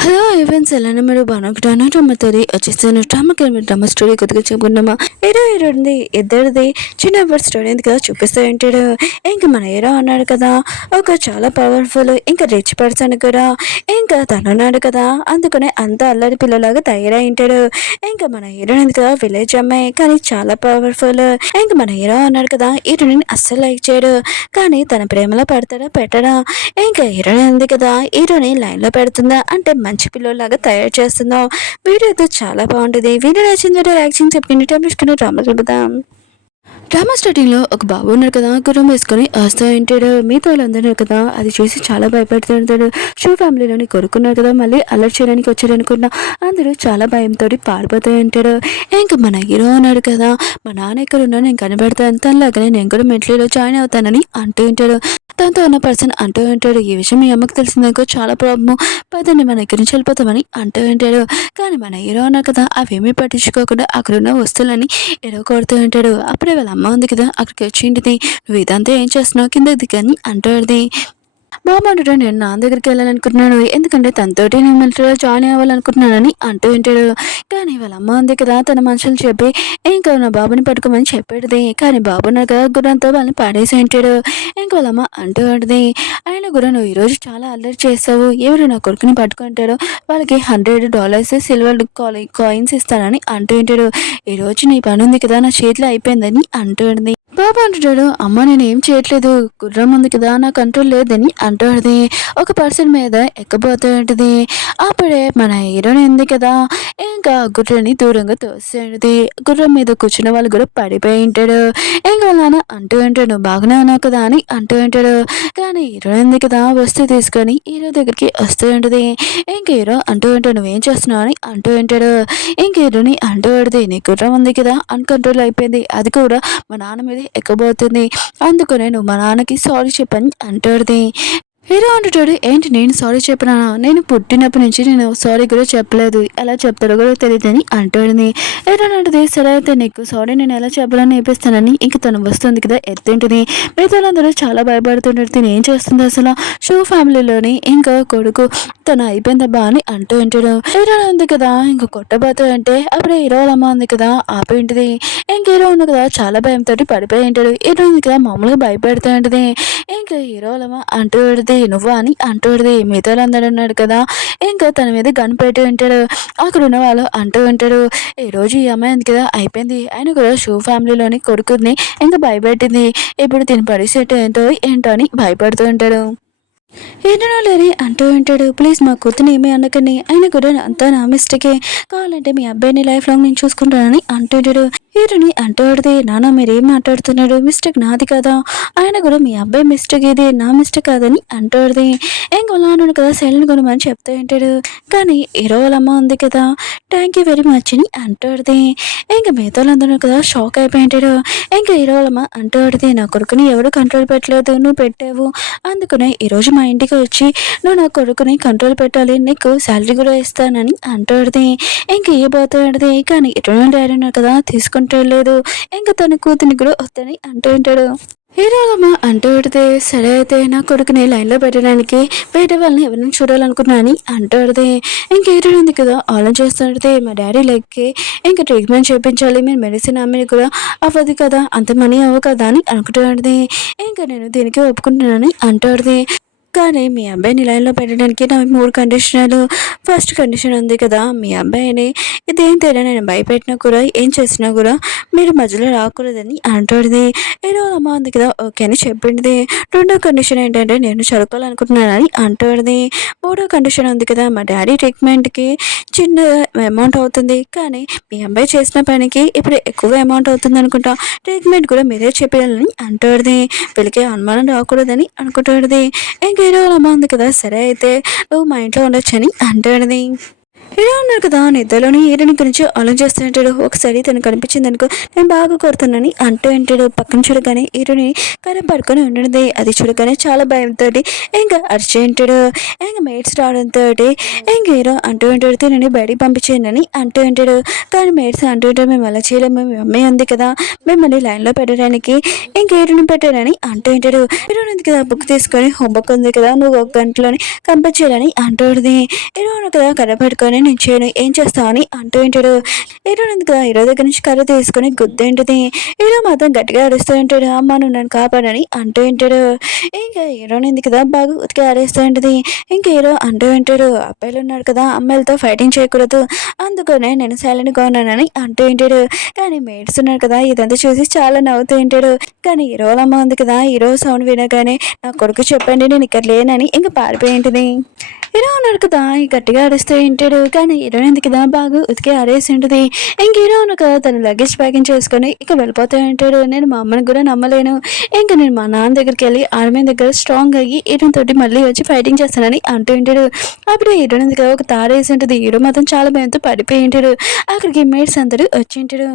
Hello events ఎలానే మీరు బాగుంటాను డ్రామాతోరి వచ్చేసాను drama story కొద్దిగా చెప్పుకున్నామా హీరోది ఇద్దరిది చిన్న ఎవరి స్టోరీ ఉంది కదా చూపిస్తూ ఉంటాడు. ఇంకా మన హీరో అన్నాడు కదా ఒక చాలా పవర్ఫుల్ ఇంకా రిచ్ పర్సన్ కూడా ఇంకా తను అన్నాడు కదా అందుకనే అంత అల్లరి పిల్లలాగా తయారై ఉంటాడు. ఇంకా మన హీరో ఉంది కదా విలేజ్ అమ్మాయి కానీ చాలా పవర్ఫుల్. ఇంకా మన హీరో అన్నాడు కదా హీరోని అస్సలు లైక్ చేయడు కానీ తన ప్రేమలో పడతాడా పెట్టడా. ఇంకా హీరోయిన్ ఉంది కదా హీరోని లైన్లో పెడుతుందా అంటే మంచి పిల్లలాగా తయారు చేస్తున్నావు. వీడియో అయితే చాలా బాగుంటుంది. వీడియో నచ్చింది రియాక్షన్ చెప్పండి టైం తీసుకుని డ్రామా చూపుదాం. డ్రామా స్టార్టింగ్లో ఒక బాబు ఉన్నాడు కదా గుర్రం వేసుకొని వస్తూ ఉంటాడు. మిగతా వాళ్ళందరూ కదా అది చూసి చాలా భయపడుతూ ఉంటాడు. షూ ఫ్యామిలీలోని కొడుకున్నారు కదా మళ్ళీ అలర్ట్ చేయడానికి వచ్చాడు అనుకున్నా అందరూ చాలా భయంతో పారిపోతూ ఉంటాడు. ఇంకా మన హీరో అన్నాడు కదా మా నాన్న ఎక్కడ ఉన్నా నేను కనబడతాను తనలాగానే నేను కూడా మెంటలీలో జాయిన్ అవుతానని అంటూ ఉంటాడు. తనతో ఉన్న పర్సన్ అంటూ ఉంటాడు ఈ విషయం మీ అమ్మకి తెలిసిందనుకో చాలా ప్రాబ్లమ్ పదండి మన ఇక్కడి నుంచి వెళ్ళిపోతామని అంటూ ఉంటాడు. కానీ మన హీరో అన్నాడు కదా అవేమీ పట్టించుకోకుండా అక్కడున్న వస్తువులని ఎడవ కొడుతూ ఉంటాడు. అప్పుడే వాళ్ళ అమ్మ ఉంది కదా అక్కడికి వచ్చింటిది నువ్వు ఇదంతా ఏం చేస్తున్నావు కింద దిగని అంటాడుది. బాగుంటాడు నేను నాన్న దగ్గరికి వెళ్ళాలనుకుంటున్నాను ఎందుకంటే తనతోటి నేను మిలిటరీలో జాయిన్ అవ్వాలనుకుంటున్నానని అంటూ ఉంటాడు. కానీ వాళ్ళ అమ్మ ఉంది కదా తన మనుషులు చెప్పి ఇంకా నా బాబుని పట్టుకోమని చెప్పేది. కానీ బాబు నా కదా గుర్రంతో వాళ్ళని పాడేసి ఉంటాడు. ఇంకా వాళ్ళ అమ్మ అంటూ ఉంటుంది ఆయన కూడా నువ్వు ఈరోజు చాలా అల్లరి చేస్తావు ఎవరు నా కొడుకుని పట్టుకుంటాడో వాళ్ళకి $100 సిల్వర్ కాయిన్స్ ఇస్తానని అంటూ ఉంటాడు. ఈరోజు నీ పని ఉంది కదా నా చేతిలో అయిపోయిందని అంటుంది. బాబు అంటున్నాడు అమ్మ నేను ఏం చేయట్లేదు గుర్రం ఉంది కదా నా కంట్రోల్ లేదని అంటాడుది. ఒక పర్సన్ మీద ఎక్కబోతూ ఉంటుంది. అప్పుడే మన హీరోని ఉంది కదా ఇంకా గుర్రాన్ని దూరంగా తోసేది. గుర్రం మీద కూర్చున్న వాళ్ళు కూడా పడిపోయి ఉంటాడు. ఇంకా వాళ్ళ నాన్న అంటూ ఉంటాడు నువ్వు బాగానే ఉన్నావు కదా అని అంటూ ఉంటాడు. కానీ హీరో ఉంది కదా వస్తువు తీసుకొని హీరో దగ్గరికి వస్తూ ఉంటుంది. ఇంక హీరో అంటూ ఉంటాడు నువ్వేం చేస్తున్నావు అని అంటూ ఉంటాడు. ఇంక హీరోని అంటూ ఉంటుంది నీ గుర్రం ఉంది కదా అన్కంట్రోల్ అయిపోయింది అది కూడా మా నాన్న మీద ఎక్కబోతుంది అందుకనే నువ్వు మా నాన్నకి సారీ చెప్పని అంటాడుది. హీరో అంటాడు ఏంటి నేను సారీ చెప్పనా నేను పుట్టినప్పటి నుంచి నేను సారీ కూడా చెప్పలేదు ఎలా చెప్తాడో కూడా తెలియదని అంటాడుని. హీరో అంటది సరే అయితే నీకు సారీ నేను ఎలా చెప్పాలని నేర్పిస్తానని ఇంక తను వస్తుంది కదా ఎత్తింటిది. మిగతా వాళ్ళందరూ చాలా భయపడుతుంటారు తిని ఏం చేస్తుంది అసలు షూ ఫ్యామిలీలోని ఇంకా కొడుకు తను అయిపోయిందబ్బా అని అంటూ ఉంటాడు. హీరో ఉంది కదా ఇంకా కొట్టబోతూ అంటే అప్పుడే హీరో అమ్మ ఉంది కదా ఆపేంటిది. ఇంక హీరో ఉంది కదా చాలా భయంతో పడిపోయి ఉంటాడు. హీరో ఉంది కదా మామూలుగా భయపడుతూ ఉంటుంది. ఇంకా హీరోలమ్మ అంటూ నువ్వు అని అంటూడిది మిగతా వాళ్ళందరూ ఉన్నాడు కదా ఇంకా తన మీద గన్ పెట్టి ఉంటాడు. అక్కడ ఉన్న వాళ్ళు అంటూ ఉంటాడు ఈ రోజు ఈ అమ్మాయి ఉంది కదా అయిపోయింది ఆయన కూడా షూ ఫ్యామిలీలోని కొడుకుని ఇంకా భయపెట్టింది ఇప్పుడు తిని పరిస్థితి ఏంటో అని భయపడుతూ ఉంటాడు. ఏంటనో లేని అంటూ ఉంటాడు ప్లీజ్ మా కూతుని ఏమీ అనకండి ఆయన కూడా అంతా నా మిస్టేకే కావాలంటే మీ అబ్బాయిని లైఫ్ లాంగ్ నేను చూసుకుంటానని అంటుంటాడు. హీరోని అంటాడుది నాన్న మీరేం మాట్లాడుతున్నాడు మిస్టేక్ నాది కదా ఆయన కూడా మీ అబ్బాయి మిస్టేక్ ఇది నా మిస్టేక్ కాదని అంటాడుది. ఏం కొన్నాను కదా సైలెంట్ కొనమని చెప్తూ ఉంటాడు. కానీ హీరో వాళ్ళ అమ్మ ఉంది కదా థ్యాంక్ యూ వెరీ మచ్ అని అంటాడుది. ఇంకా మిగతా వాళ్ళందరూ కదా షాక్ అయిపోయింటాడు. ఇంకా హీరో వాళ్ళ అమ్మ అంటాడుది నా కొడుకుని ఎవరు కంట్రోల్ పెట్టలేదు నువ్వు పెట్టావు అందుకనే ఈరోజు మా ఇంటికి వచ్చి నువ్వు నా కొడుకుని కంట్రోల్ పెట్టాలి నీకు శాలరీ కూడా ఇస్తానని అంటాడుది. ఇంక ఇవ్వబోతాడుది కానీ ఎటువంటి డాడీ ఉన్నారు కదా తీసుకుంటే లేదు ఇంకా తన కూతుని కూడా వద్దని అంటూ ఉంటాడు. హీరోలమ్మ అంటూ ఉడితే సరే అయితే నా కొడుకుని లైన్లో పెట్టడానికి బయట వాళ్ళని ఎవరైనా చూడాలనుకున్నా అని అంటాడుది. ఇంక హీరో ఉంది కదా ఆలోచిస్తుంటే మా డాడీ లెక్కి ఇంకా ట్రీట్మెంట్ చేయించాలి మీరు మెడిసిన్ అమ్మిని కూడా అవ్వదు కదా అంత మనీ అవ్వ కదా అని అనుకుంటాడుది. ఇంకా నేను దీనికి ఒప్పుకుంటున్నానని అంటాడుది. కానీ మీ అబ్బాయిని లైన్లో పెట్టడానికి నా 3 కండిషన్లు ఫస్ట్ కండిషన్ ఉంది కదా మీ అబ్బాయిని ఇదేం తేడా నేను భయపెట్టినా కూడా ఏం చేసినా కూడా మీరు మధ్యలో రాకూడదని అంటాడుది. ఏదో అమ్మ ఉంది కదా ఓకే అని చెప్పింది. రెండో కండిషన్ ఏంటంటే నేను చదువుకోవాలనుకుంటున్నానని అంటాడుది. మూడో కండిషన్ ఉంది కదా మా డాడీ ట్రీట్మెంట్కి చిన్న అమౌంట్ అవుతుంది కానీ మీ అబ్బాయి చేసిన పనికి ఇప్పుడు ఎక్కువ అమౌంట్ అవుతుంది అనుకుంటా ట్రీట్మెంట్ కూడా మీరే చెప్పాలని అంటాడుది. వీళ్ళకి అనుమానం రాకూడదని అనుకుంటాడుది. ఇంకా హీరో అమ్మ ఉంది కదా సరే అయితే నువ్వు మా ఇంట్లో ఉండొచ్చని అంటాడుది. ఇలా ఉన్నారు కదా నిద్రలోని హీరోని గురించి ఆలోచిస్తూ ఉంటాడు. ఒకసారి తను కనిపించింది అనుకో నేను బాగా కొడుతున్నానని అంటూ ఉంటాడు. పక్కన చూడగానే హీరోని కర్ర పడుకొని ఉండేది. అది చూడగానే చాలా భయంతో ఇంకా అరిచి ఉంటాడు. ఇంకా మేట్స్ రావడంతో ఇంక హీరో అంటూ ఉంటాడు తినని బయటికి పంపించేయండి అని అంటూ ఉంటాడు. కానీ మేట్స్ అంటూ ఉంటాడు మేము అలా చేయలేము, మీ అమ్మాయి ఉంది కదా మిమ్మల్ని లైన్లో పెట్టడానికి ఇంక హీరోని పెట్టారని అంటూ ఉంటాడు. హీరోని ఉంది కదా బుక్ తీసుకొని హోంవర్క్ ఉంది కదా నువ్వు ఒక గంటలోని కంప్లీట్ చేయాలని అంటూ ఉంటుంది. హీరో కదా కర్ర పట్టుకొని నేను చేయను ఏం చేస్తావు అని అంటూ ఉంటాడు. హీరో కదా హీరో దగ్గర నుంచి కర్ర తీసుకొని గుద్దేంటిది. హీరో మాత్రం గట్టిగా అరుస్తూ ఉంటాడు అమ్మ నువ్వు నన్ను కాపాడని అంటూ ఉంటాడు. ఇంకా హీరోని కదా బాగా ఉతికి ఆడేస్తూ ఉంటుంది. ఇంకా హీరో అంటూ ఉంటాడు అబ్బాయిలు ఉన్నాడు కదా అమ్మాయిలతో ఫైటింగ్ చేయకూడదు అందుకనే నేను సైలెంట్గా ఉన్నానని అంటూ ఉంటాడు. కానీ మేడ్స్ ఉన్నారు కదా ఇదంతా చూసి చాలా నవ్వుతూ ఉంటాడు. కానీ హీరో అమ్మ ఉంది కదా హీరో సౌండ్ వినగానే నా కొడుకు చెప్పండి నేను ఇక్కడ లేనని ఇంకా పారిపోయి ఉంటుంది. హీరో ఉన్నాడు కదా గట్టిగా అరుస్తూ ఉంటాడు. కానీ హీరో కదా బాగా ఉతికి ఆడేసి ఉంటుంది. ఇంక హీరో కదా తన లగేజ్ ప్యాకింగ్ చేసుకొని ఇక వెళ్ళిపోతూ ఉంటాడు. నేను మా అమ్మని కూడా నమ్మలేను, ఇంకా నేను మా నాన్న దగ్గరికి వెళ్ళి ఆర్మీ దగ్గర స్ట్రాంగ్ అయ్యి హీరో తోటి మళ్ళీ వచ్చి ఫైటింగ్ చేస్తానని అంటూ ఉంటాడు. అప్పుడు హీరో కదా ఒక తార వేసి ఉంటుంది. హీరో మాత్రం చాలా భయంతో పడిపోయి ఉంటాడు. అక్కడికి మేట్స్ అందరూ వచ్చి ఉంటాడు.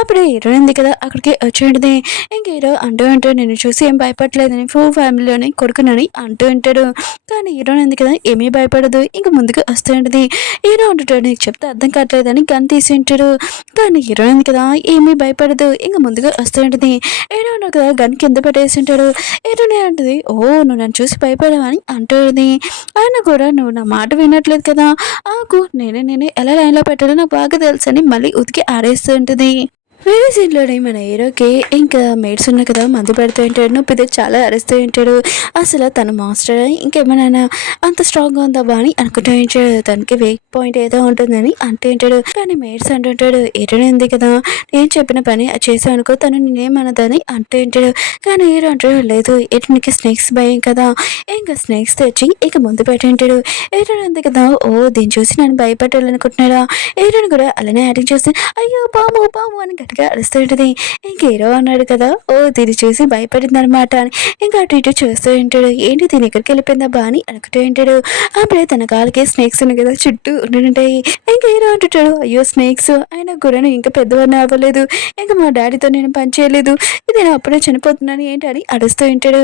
అప్పుడు హీరో కదా అక్కడికి వచ్చి ఉంటుంది. ఇంక హీరో అంటూ ఉంటాడు నేను చూసి ఏం భయపడలేదని ఫుల్ ఫ్యామిలీలోని కొడుకునని అంటూ ఉంటాడు. కానీ హీరో కదా ఏమీ భయపడదు ఇంకా ముందుకు వస్తూ ఉంటుంది. హీరో అంటుంటాడు నీకు చెప్తే అర్థం కావట్లేదని గన్ తీసి ఉంటాడు. కానీ హీరో కదా ఏమీ భయపడదు ఇంకా ముందుకు వస్తూ ఉంటుంది. హీరో కదా గన్ కింద పెట్టేసి ఉంటాడు. హీరోనే అంటుంది ఓ నువ్వు నన్ను చూసి భయపడవని అంటుంది. ఆయన కూడా నువ్వు నా మాట వినట్లేదు కదా ఆకు నేనే ఎలా లైన్లో పెట్టాలో నాకు బాగా తెలుసు అని మళ్ళీ ఉతికి ఆడేస్తూ ఉంటుంది. వేరే సీన్లోనే మన హీరోకి ఇంకా మేడ్స్ ఉన్నాయి కదా మందు పెడుతూ ఉంటాడు. నొప్పి చాలా అరుస్తూ ఉంటాడు. అసలు తను మాస్టర్ ఇంకేమైనా అంత స్ట్రాంగ్గా ఉందా బా అని అనుకుంటూ ఉంటాడు. తనకి వీక్ పాయింట్ ఏదో ఉంటుందని అంటూ ఉంటాడు. కానీ మేడ్స్ అంటుంటాడు హీరోనే ఉంది కదా నేను చెప్పిన పని చేసావు అనుకో తను నేనేమన్నదని అంటూ ఉంటాడు. కానీ హీరో అంటాడు లేదు నీకు స్నేక్స్ భయం కదా ఇంకా స్నేక్స్ తెచ్చి ఇక ముందు పెట్టింటాడు. హీరోని ఉంది కదా ఓ దీన్ని చూసి నన్ను భయపెట్టాలనుకుంటున్నాడా హీరోని కూడా అలానే యాక్టింగ్ చేస్తే అయ్యో పాము పాము అని గట్టిగా అరుస్తూ ఉంటుంది. ఇంక హీరో అన్నాడు కదా ఓ దీన్ని చూసి భయపడింది అనమాట అని ఇంకా అటు ఇటు చూస్తూ ఉంటాడు. ఏంటి దీని ఎక్కడికి వెళ్ళిపోయిందా బా అని అనుకుంటూ ఉంటాడు. అప్పుడే తన కాళ్ళకి స్నేక్స్ ఉన్నాయి కదా చుట్టూ ఉంటుంటాయి. ఇంకా హీరో అంటుంటాడు అయ్యో స్నేక్స్ అయినా కూడా నేను ఇంకా పెద్దవాడిని అవ్వలేదు ఇంకా మా డాడీతో నేను పని చేయలేదు ఇది నేను అప్పుడే చనిపోతున్నాను ఏంటి అని అరుస్తూ ఉంటాడు.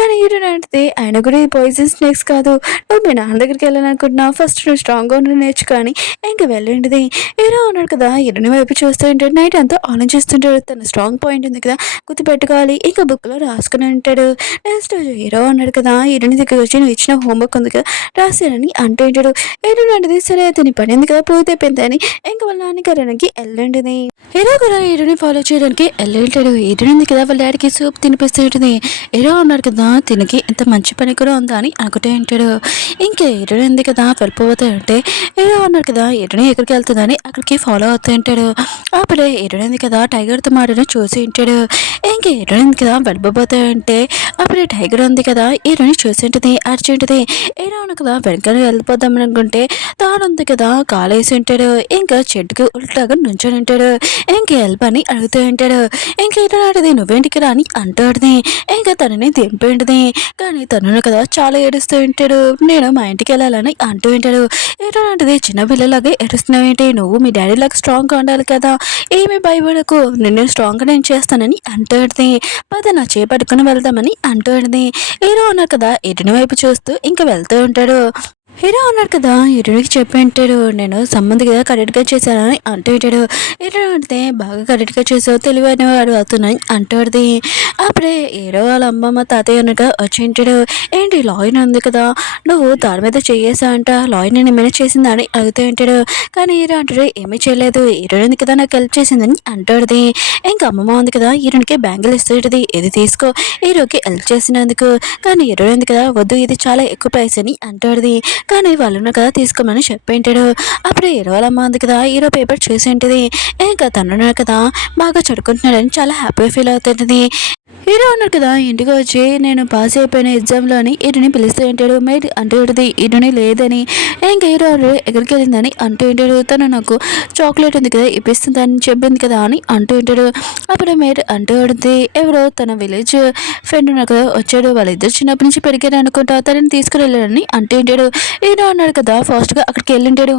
కానీ హీరో అంటే ఆయన కూడా ఈ పాయిజన్ స్నేక్స్ కాదు నువ్వు మీ నాన్న దగ్గరికి వెళ్ళాలనుకుంటున్నావు ఫస్ట్ నువ్వు స్ట్రాంగ్గా ఉండి నేర్చుకొని ఇంకా వెళ్ళండిది. హీరో ఉన్నాడు కదా హీరోని వైపు చూస్తూ ఉంటాడు. నైట్ అంతా ఆలోచిస్తుంటాడు తన స్ట్రాంగ్ పాయింట్ ఉంది కదా గుర్తుపెట్టుకోవాలి ఇంకా బుక్లో రాసుకుని ఉంటాడు. నెక్స్ట్ హీరో అన్నాడు కదా హీరోని దగ్గర వచ్చి నువ్వు ఇచ్చిన హోంవర్క్ ఉంది కదా రాసానని అంటూ ఉంటాడు. హీరో అంటే సరే అతని పని ఉంది కదా పూర్తి అయిపోయిందని ఇంకా వాళ్ళ నాన్నగారికి వెళ్ళండిది. హీరో కూడా హీరోని ఫాలో చేయడానికి వెళ్ళేటాడు. హీరోని ఉంది కదా వాళ్ళ డాడీకి సూప్ తినిపిస్తూ ఉంటుంది. హీరో ఉన్నాడు కదా తినకి ఎంత మంచి పని కూడా ఉందా అని అనుకుంటూ ఉంటాడు. ఇంకా హీరోని ఉంది కదా వెళ్ళిపోతూ ఉంటే హీరో ఉన్నాడు కదా హీరోని ఎక్కడికి వెళ్తుందని అక్కడికి ఫాలో అవుతూ ఉంటాడు. అప్పుడే హీరోని కదా టైగర్తో మాటను చూసి ఉంటాడు. ఇంకా హీరోని కదా వెళ్ళిపోతూ ఉంటే అప్పుడే టైగర్ ఉంది కదా హీరోని చూసి ఉంటుంది అరిచి ఉంటుంది. హీరో కదా వెనకాల వెళ్ళిపోదామని అనుకుంటే తాను ఉంది కదా కాలేసి ఉంటాడు. ఇంకా చెట్టుకి ఉల్టాగా నుంచొని ఉంటాడు. ఇంక హెల్ప్ అని అడుగుతూ ఉంటాడు. ఇంకేంటది నువ్వేంటికి రా అని అంటాడుది. ఇంకా తనని దింపేంటిది. కానీ తను కదా చాలా ఏడుస్తూ ఉంటాడు. నేను మా ఇంటికి వెళ్ళాలని అంటూ ఉంటాడు. ఏంటంటే చిన్న పిల్లలాగా ఏడుస్తున్నావు ఏంటి నువ్వు మీ డాడీ లాగా స్ట్రాంగ్గా ఉండాలి కదా ఏమి భయపడకు నిన్ను స్ట్రాంగ్గా నేను చేస్తానని అంటాడుది. పద నా చేపట్టుకుని వెళ్దామని అంటాడుది. హీరో ఉన్నారు కదా ఎటుని వైపు చూస్తూ ఇంకా వెళ్తూ ఉంటాడు. హీరో ఉన్నాడు కదా హీరోకి చెప్పి ఉంటాడు నేను సంబంధం కదా కరెక్ట్గా చేశానని అంటూ ఉంటాడు. హీరో అంటే బాగా కరెక్ట్గా చేసావు తెలివైన వాడు అవుతున్నాయి అంటాడుది. అప్పుడే హీరో వాళ్ళ అమ్మమ్మ తాతయ్య అనగా వచ్చి ఉంటాడు. ఏంటి లాయర్ ఉంది కదా నువ్వు దాని మీద చేయేసా అంట లాయర్ నేను ఏమైనా చేసిందా అని అడుగుతూ ఉంటాడు. కానీ హీరో అంటాడు ఏమీ చేయలేదు హీరో ఉంది కదా నాకు హెల్ప్ చేసిందని అంటాడుది. ఇంకా అమ్మమ్మ ఉంది కదా హీరోనికి బ్యాంగిల్ ఇస్తూ ఉంటుంది ఇది తీసుకో హీరోకి హెల్ప్ చేసినందుకు. కానీ హీరో ఉంది కదా వద్దు ఇది చాలా ఎక్కువ ప్రైస్ అని అంటాడుది. కానీ వాళ్ళున్న కదా తీసుకోమని చెప్పేంటాడు. అప్పుడు హీరో వాళ్ళ అమ్మ ఉంది కదా హీరో పేపర్ చూసి ఉంటుంది. ఇంకా తను కదా బాగా చదువుకుంటున్నాడని చాలా హ్యాపీగా ఫీల్ అవుతుంది. హీరో అన్నాడు కదా ఇంటికి వచ్చి నేను పాస్ అయిపోయిన ఎగ్జామ్లో అని హీరోని పిలుస్తూ ఉంటాడు. మేడ్ అంటూ ఉంటుంది హీరోని లేదని. ఇంకా హీరో ఎక్కడికి వెళ్ళిందని అంటూ ఉంటాడు. తను నాకు చాక్లెట్ ఉంది కదా ఇప్పిస్తుందని చెప్పింది కదా అని అంటూ ఉంటాడు. అప్పుడు మేడ్ అంటూ ఉంటుంది ఎవరో తన విలేజ్ ఫ్రెండ్ నాకు వచ్చాడు వాళ్ళిద్దరు చిన్నప్పటి నుంచి పెరిగారు అనుకుంటా తనని తీసుకుని వెళ్ళాడని అంటూ ఉంటాడు. హీరో అన్నాడు కదా ఫాస్ట్గా అక్కడికి వెళ్ళింటాడు.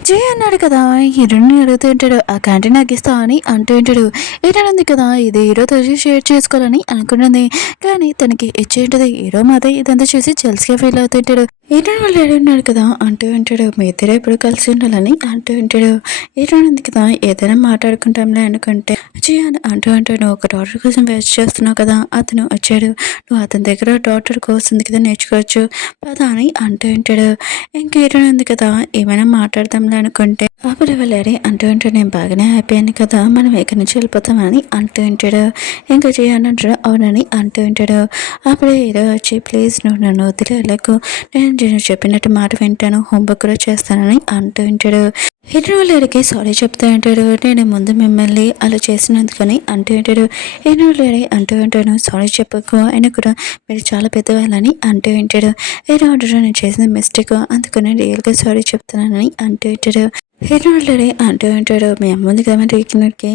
జే అన్నాడు కదా! హీరోని అడుగుతూ ఉంటాడు. ఆ క్యాంటీన్ నాకిస్తావా అని అంటూ ఉంటాడు. హీరోయిన్ కదా! ఇది హీరోతో షేర్ చేసుకోవాలని అనుకున్నది. కానీ తనకి ఇచ్చేంటిది హీరో మాత్రం ఇదంతా చూసి జెలస్‌గా ఫీల్ అవుతూ ఉంటాడు. హీరోయిన్ వాళ్ళ డాడీ ఉన్నాడు కదా! అంటూ ఉంటాడు. మీ ఇద్దరు ఎప్పుడు కలిసి ఉండాలని అంటూ ఉంటాడు. హీరోయిన్ ఉంది కదా! ఏదైనా మాట్లాడుకుంటాంలే అనుకుంటే జియాన్ అంటూ ఉంటాడు. నువ్వు ఒక డాక్టర్ కోసం వెయిట్ చేస్తున్నావు కదా! అతను వచ్చాడు. నువ్వు అతని దగ్గర డాక్టర్ కోర్స్ ఉంది కదా! నేర్చుకోవచ్చు పద అని అంటూ ఉంటాడు. ఇంక హీరోయిన్ ఉంది కదా! ఏమైనా మాట్లాడదాంలే అనుకుంటే అప్పుడు వాళ్ళ డాడీ అంటూ ఉంటాడు. నేను బాగానే హ్యాపీ అని కదా! మనం ఇక్కడి నుంచి వెళ్ళిపోతామని అంటూ ఉంటాడు. ఇంకా జియాన్ అంటాడు అవునని అంటూ ఉంటాడు. అప్పుడే హీరో వచ్చి ప్లీజ్ నువ్వు నన్ను వదిలి వెళ్ళకు. నేను చెప్పినట్టు మాట వింటాను. హోంవర్క్ కూడా చేస్తానని అంటూ ఉంటాడు. హీరో వాళ్ళ డాడీకి సారీ చెప్తూ ఉంటాడు. నేను ముందు మిమ్మల్ని అలా చేసినందుకని అంటూ ఉంటాడు. హీరో వాళ్ళ డాడీ అంటూ ఉంటాడు సారీ చెప్పకు అయినా కూడా మీరు చాలా పెద్దవాళ్ళని అంటూ ఉంటాడు. హీరో అంటాడు నేను చేసిన మిస్టేక్ అందుకని రియల్గా సారీ చెప్తున్నానని అంటూ ఉంటాడు. హీరో వాళ్ళ డాడీ అంటూ ఉంటాడు మీ అమ్మ ఉంది కదా ట్రీట్మెంట్కి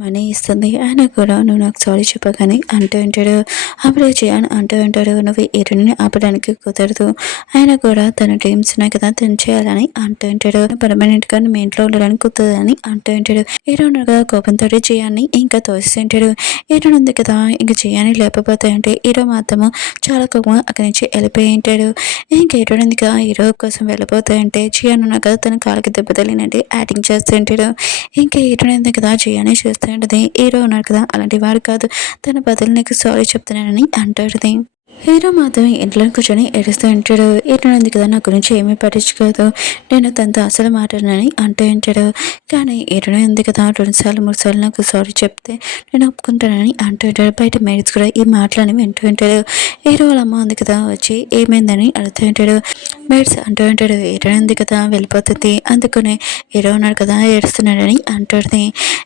మనీ ఇస్తుంది అయినా కూడా నువ్వు నాకు సారీ చెప్పకని అంటూ ఉంటాడు. అప్పుడే జియాన్ అంటూ ఉంటాడు నువ్వు హీరోని ఆపడానికి కుదరదు అయినా కూడా తన డ్రీమ్స్ ఉన్నాయి కదా తను చేయాలని అంటూ ఉంటాడు. పర్మనెంట్గా మీ ఇంట్లో ఉండడానికి కుదరదని అంటూ ఉంటాడు. హీరో కదా కోపంతో జియాన్ని ఇంకా తోసేంటాడు. హీరో ఉంది కదా ఇంకా జియాన్ని లేకపోతే అంటే హీరో మాత్రము చాలా కోపం అక్కడి నుంచి వెళ్ళిపోయి ఉంటాడు. ఇంకా హీరో ఉంది కదా హీరో కోసం వెళ్ళిపోతా అంటే జియాన్ ఉన్నా కదా తన కాళ్ళకి దెబ్బ తగిలినట్టు యాక్టింగ్ చేస్తుంటాడు. ఇంకా హీరో ఉంది కదా జియాని చూస్తూ ఉంటుంది. హీరో ఉన్నాడు కదా అలాంటి వాడు కాదు తన బదులు నీకు సారీ చెప్తున్నానని అంటాడుది. హీరో మాత్రం ఇంట్లో కూర్చొని ఏడుస్తూ ఉంటాడు. ఏంటంది కదా నా గురించి ఏమీ పట్టించుకోదు నేను తనతో అసలు మాట్లాడనని అంటూ ఉంటాడు. కానీ హీరోనే ఉంది కదా 2 సార్లు 3 సార్లు నాకు సారీ చెప్తే నేను ఒప్పుకుంటానని అంటూ ఉంటాడు. బయట మేడ్స్ కూడా ఈ మాటలని వింటూ ఉంటాడు. హీరో వాళ్ళ అమ్మ ఉంది కదా వచ్చి ఏమైందని అడుగుతూ ఉంటాడు. మేడ్స్ అంటూ ఉంటాడు హీరోనే ఉంది కదా వెళ్ళిపోతుంది అందుకనే హీరో ఉన్నాడు కదా ఏడుస్తున్నాడని అంటుంది.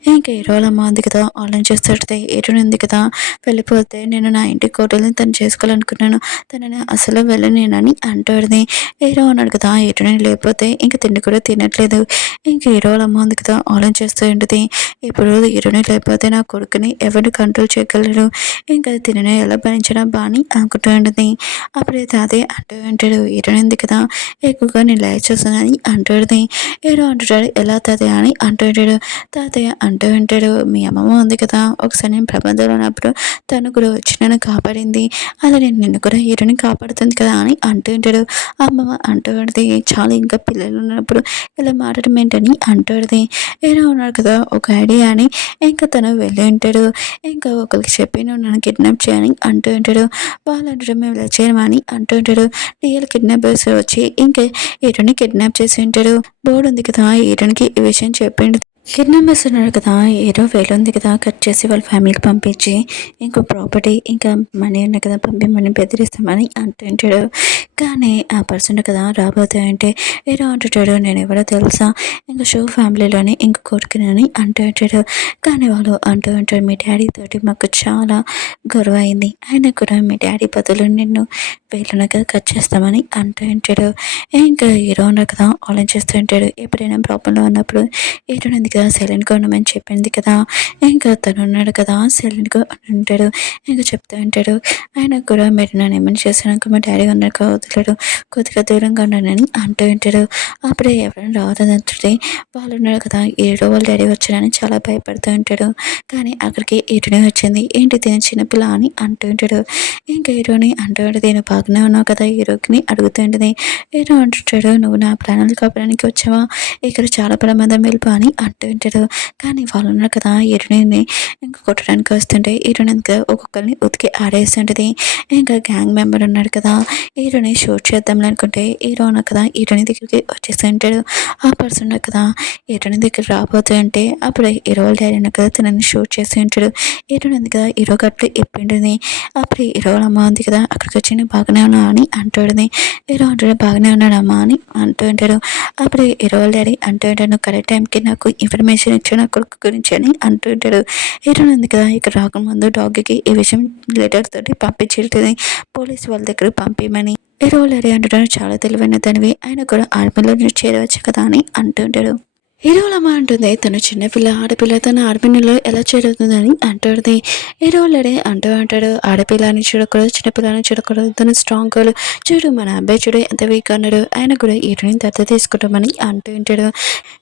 ఇంకా హీరో వాళ్ళ అమ్మ ఉంది కదా ఆలోచిస్తుంది హీరోనే ఉంది కదా వెళ్ళిపోతే నేను నా ఇంటి కోటల్ని తను చేసుకోవాలనుకున్నాను తనని అసలు వెళ్ళనేనని అంటాడుది. హీరో అన్నాడు కదా హీరోని లేకపోతే ఇంక తిండి కూడా తినట్లేదు. ఇంక హీరో వాళ్ళ అమ్మ ఉంది కదా ఆలోచిస్తూ ఉంటుంది ఇప్పుడు హీరోని లేకపోతే నా కొడుకుని ఎవరిని కంట్రోల్ చేయగలరు ఇంకా తినని ఎలా భరించడం బాని అనుకుంటూ ఉంటుంది. అప్పుడే తాతయ్య అంటూ ఉంటాడు హీరోని ఉంది కదా ఎక్కువగా నేను లైక్ చేస్తానని అంటాడుది. హీరో అంటాడు ఎలా తాతయ్య అని అంటూ ఉంటాడు. తాతయ్య అంటూ ఉంటాడు మీ అమ్మమ్మ ఉంది కదా ఒకసారి నేను ప్రమాదంలో ఉన్నప్పుడు తను కూడా వచ్చి నన్ను కాపాడింది అలా నేను నిన్ను కూడా హీరోని కాపాడుతుంది కదా అని అంటూ ఉంటాడు. అమ్మమ్మ అంటూ ఉంటుంది చాలా ఇంకా పిల్లలు ఉన్నప్పుడు ఇలా మాట్లాడడం ఏంటని అంటాడుది. హీరో ఉన్నాడు కదా ఒక ఐడియా అని ఇంకా తను వెళ్ళి ఉంటాడు. ఇంకా ఒకరికి చెప్పి నువ్వు నన్ను కిడ్నాప్ చేయని అంటూ ఉంటాడు. వాళ్ళు అంటారు మేము ఇలా చేయమని అంటూ ఉంటాడు. రియల్ కిడ్నాపర్స్ వచ్చి ఇంకా హీరోని కిడ్నాప్ చేసి ఉంటాడు. బోర్డు ఉంది కదా హీరోనికి ఈ విషయం చెప్పిండు. కిడ్నాపర్స్ ఉన్నాడు కదా హీరో వేలుంది కదా కట్ చేసి వాళ్ళ ఫ్యామిలీకి పంపించి ఇంకో ప్రాపర్టీ ఇంకా మనీ ఉన్నాయి కదా పంపిమని బెదిరిస్తామని అంటుంటాడు. కానీ ఆ పర్సన్ కదా రాబోతే అంటే హీరో అంటుంటాడు నేను ఎవరో తెలుసా ఇంకా షో ఫ్యామిలీలోని ఇంక కొడుకునని అంటూ ఉంటాడు. కానీ వాళ్ళు అంటూ ఉంటాడు మీ డాడీ తోటి మాకు చాలా గొడవ అయింది అయినా కూడా మీ డాడీ బదులు నిన్ను వేలున కదా కట్ చేస్తామని అంటూ ఉంటాడు. ఇంకా హీరో ఉన్నాడు కదా ఆలోచిస్తూ ఉంటాడు ఎప్పుడైనా ప్రాబ్లంలో ఉన్నప్పుడు హీరో ఎందుకు కదా సైలెంట్గా ఉండమని చెప్పింది కదా ఇంకా తను ఉన్నాడు కదా సైలెంట్గా ఉంటాడు. ఇంకా చెప్తూ ఉంటాడు ఆయన కూడా మీరు నన్ను ఏమైనా చేశాక మా డాడీ ఉన్నాక వదిలేడు కొద్దిగా దూరంగా ఉన్నానని అంటూ ఉంటాడు. అప్పుడే ఎవరైనా రావద్దంటే వాళ్ళు ఉన్నారు కదా ఏడో వాళ్ళ డాడీ వచ్చాడని చాలా భయపడుతూ ఉంటాడు. కానీ అక్కడికి హీరోనే వచ్చింది ఏంటి తిన చిన్నపిల్ల అని అంటూ ఉంటాడు. ఇంకా హీరోని అంటూ ఉంటుంది నేను బాగానే ఉన్నావు కదా హీరోకి అడుగుతూ ఉంటుంది. హీరో అంటుంటాడు నువ్వు నా ప్రాణాలు కాపాడానికి వచ్చావా ఇక్కడ చాలా ప్రమాదం వెళ్ళిపో అని అంటూ ఉంటాడు. కానీ వాళ్ళు ఉన్నారు కదా హీరోని ఇంకా కొట్టడానికి వస్తుంటే హీరోని ఇంకా ఒక్కొక్కరిని ఉతికి ఆడేస్తుంటది. ఇంకా గ్యాంగ్ మెంబర్ ఉన్నాడు కదా హీరోని షూట్ చేద్దాం అనుకుంటే హీరో ఉన్నాడు కదా హీరోని దగ్గరికి వచ్చేసి ఉంటాడు. ఆ పర్సన్ ఉన్నాడు కదా హీరోని దగ్గర రాబోతూ అంటే అప్పుడు హీరో వాళ్ళ డాడీ ఉన్నాడు కదా తనని షూట్ చేసి ఉంటాడు. హీరోని ఉంది కదా హీరో గట్లు ఇప్పింటుంది. అప్పుడు హీరో వాళ్ళ అమ్మ ఉంది కదా అక్కడికి వచ్చి నేను బాగానే ఉన్నా అని అంటాడుది. హీరో అంటాడు బాగానే ఉన్నాడమ్మా అని అంటూ ఉంటాడు. అప్పుడు హీరో వాళ్ళ డాడీ అంటూ ఉంటాడు కరెక్ట్ టైంకి నాకు ఇన్ఫర్మేషన్ ఇచ్చాడు నా కొడుకు గురించి అని అంటూ ఉంటాడు. హీరో ఉంది కదా ఇక్కడ రాకముందు డాగ్కి ఈ విషయం లెటర్ తోటి పంపించేది పోలీస్ వాళ్ళ దగ్గర పంపించమని. హీరో వాళ్ళ డాడీ అంటాడు చాలా తెలివైన తనివి ఆయన కూడా ఆర్మీలో చేరవచ్చు కదా అని అంటుంటాడు. హీరోలమ్మ అంటుంది తను చిన్నపిల్ల ఆడపిల్ల తన ఆడపిల్లలో ఎలా చేరుతుందని అంటాడుది. హీరోలడే అంటాడు ఆడపిల్లని చూడకూడదు చిన్నపిల్లని చూడకూడదు తను స్ట్రాంగ్ గర్ల్ చూడు మన అబ్బాయి చూడు ఎంత వీక్ అన్నాడు ఆయన కూడా హీరోని దత్త తీసుకుంటామని అంటూ ఉంటాడు.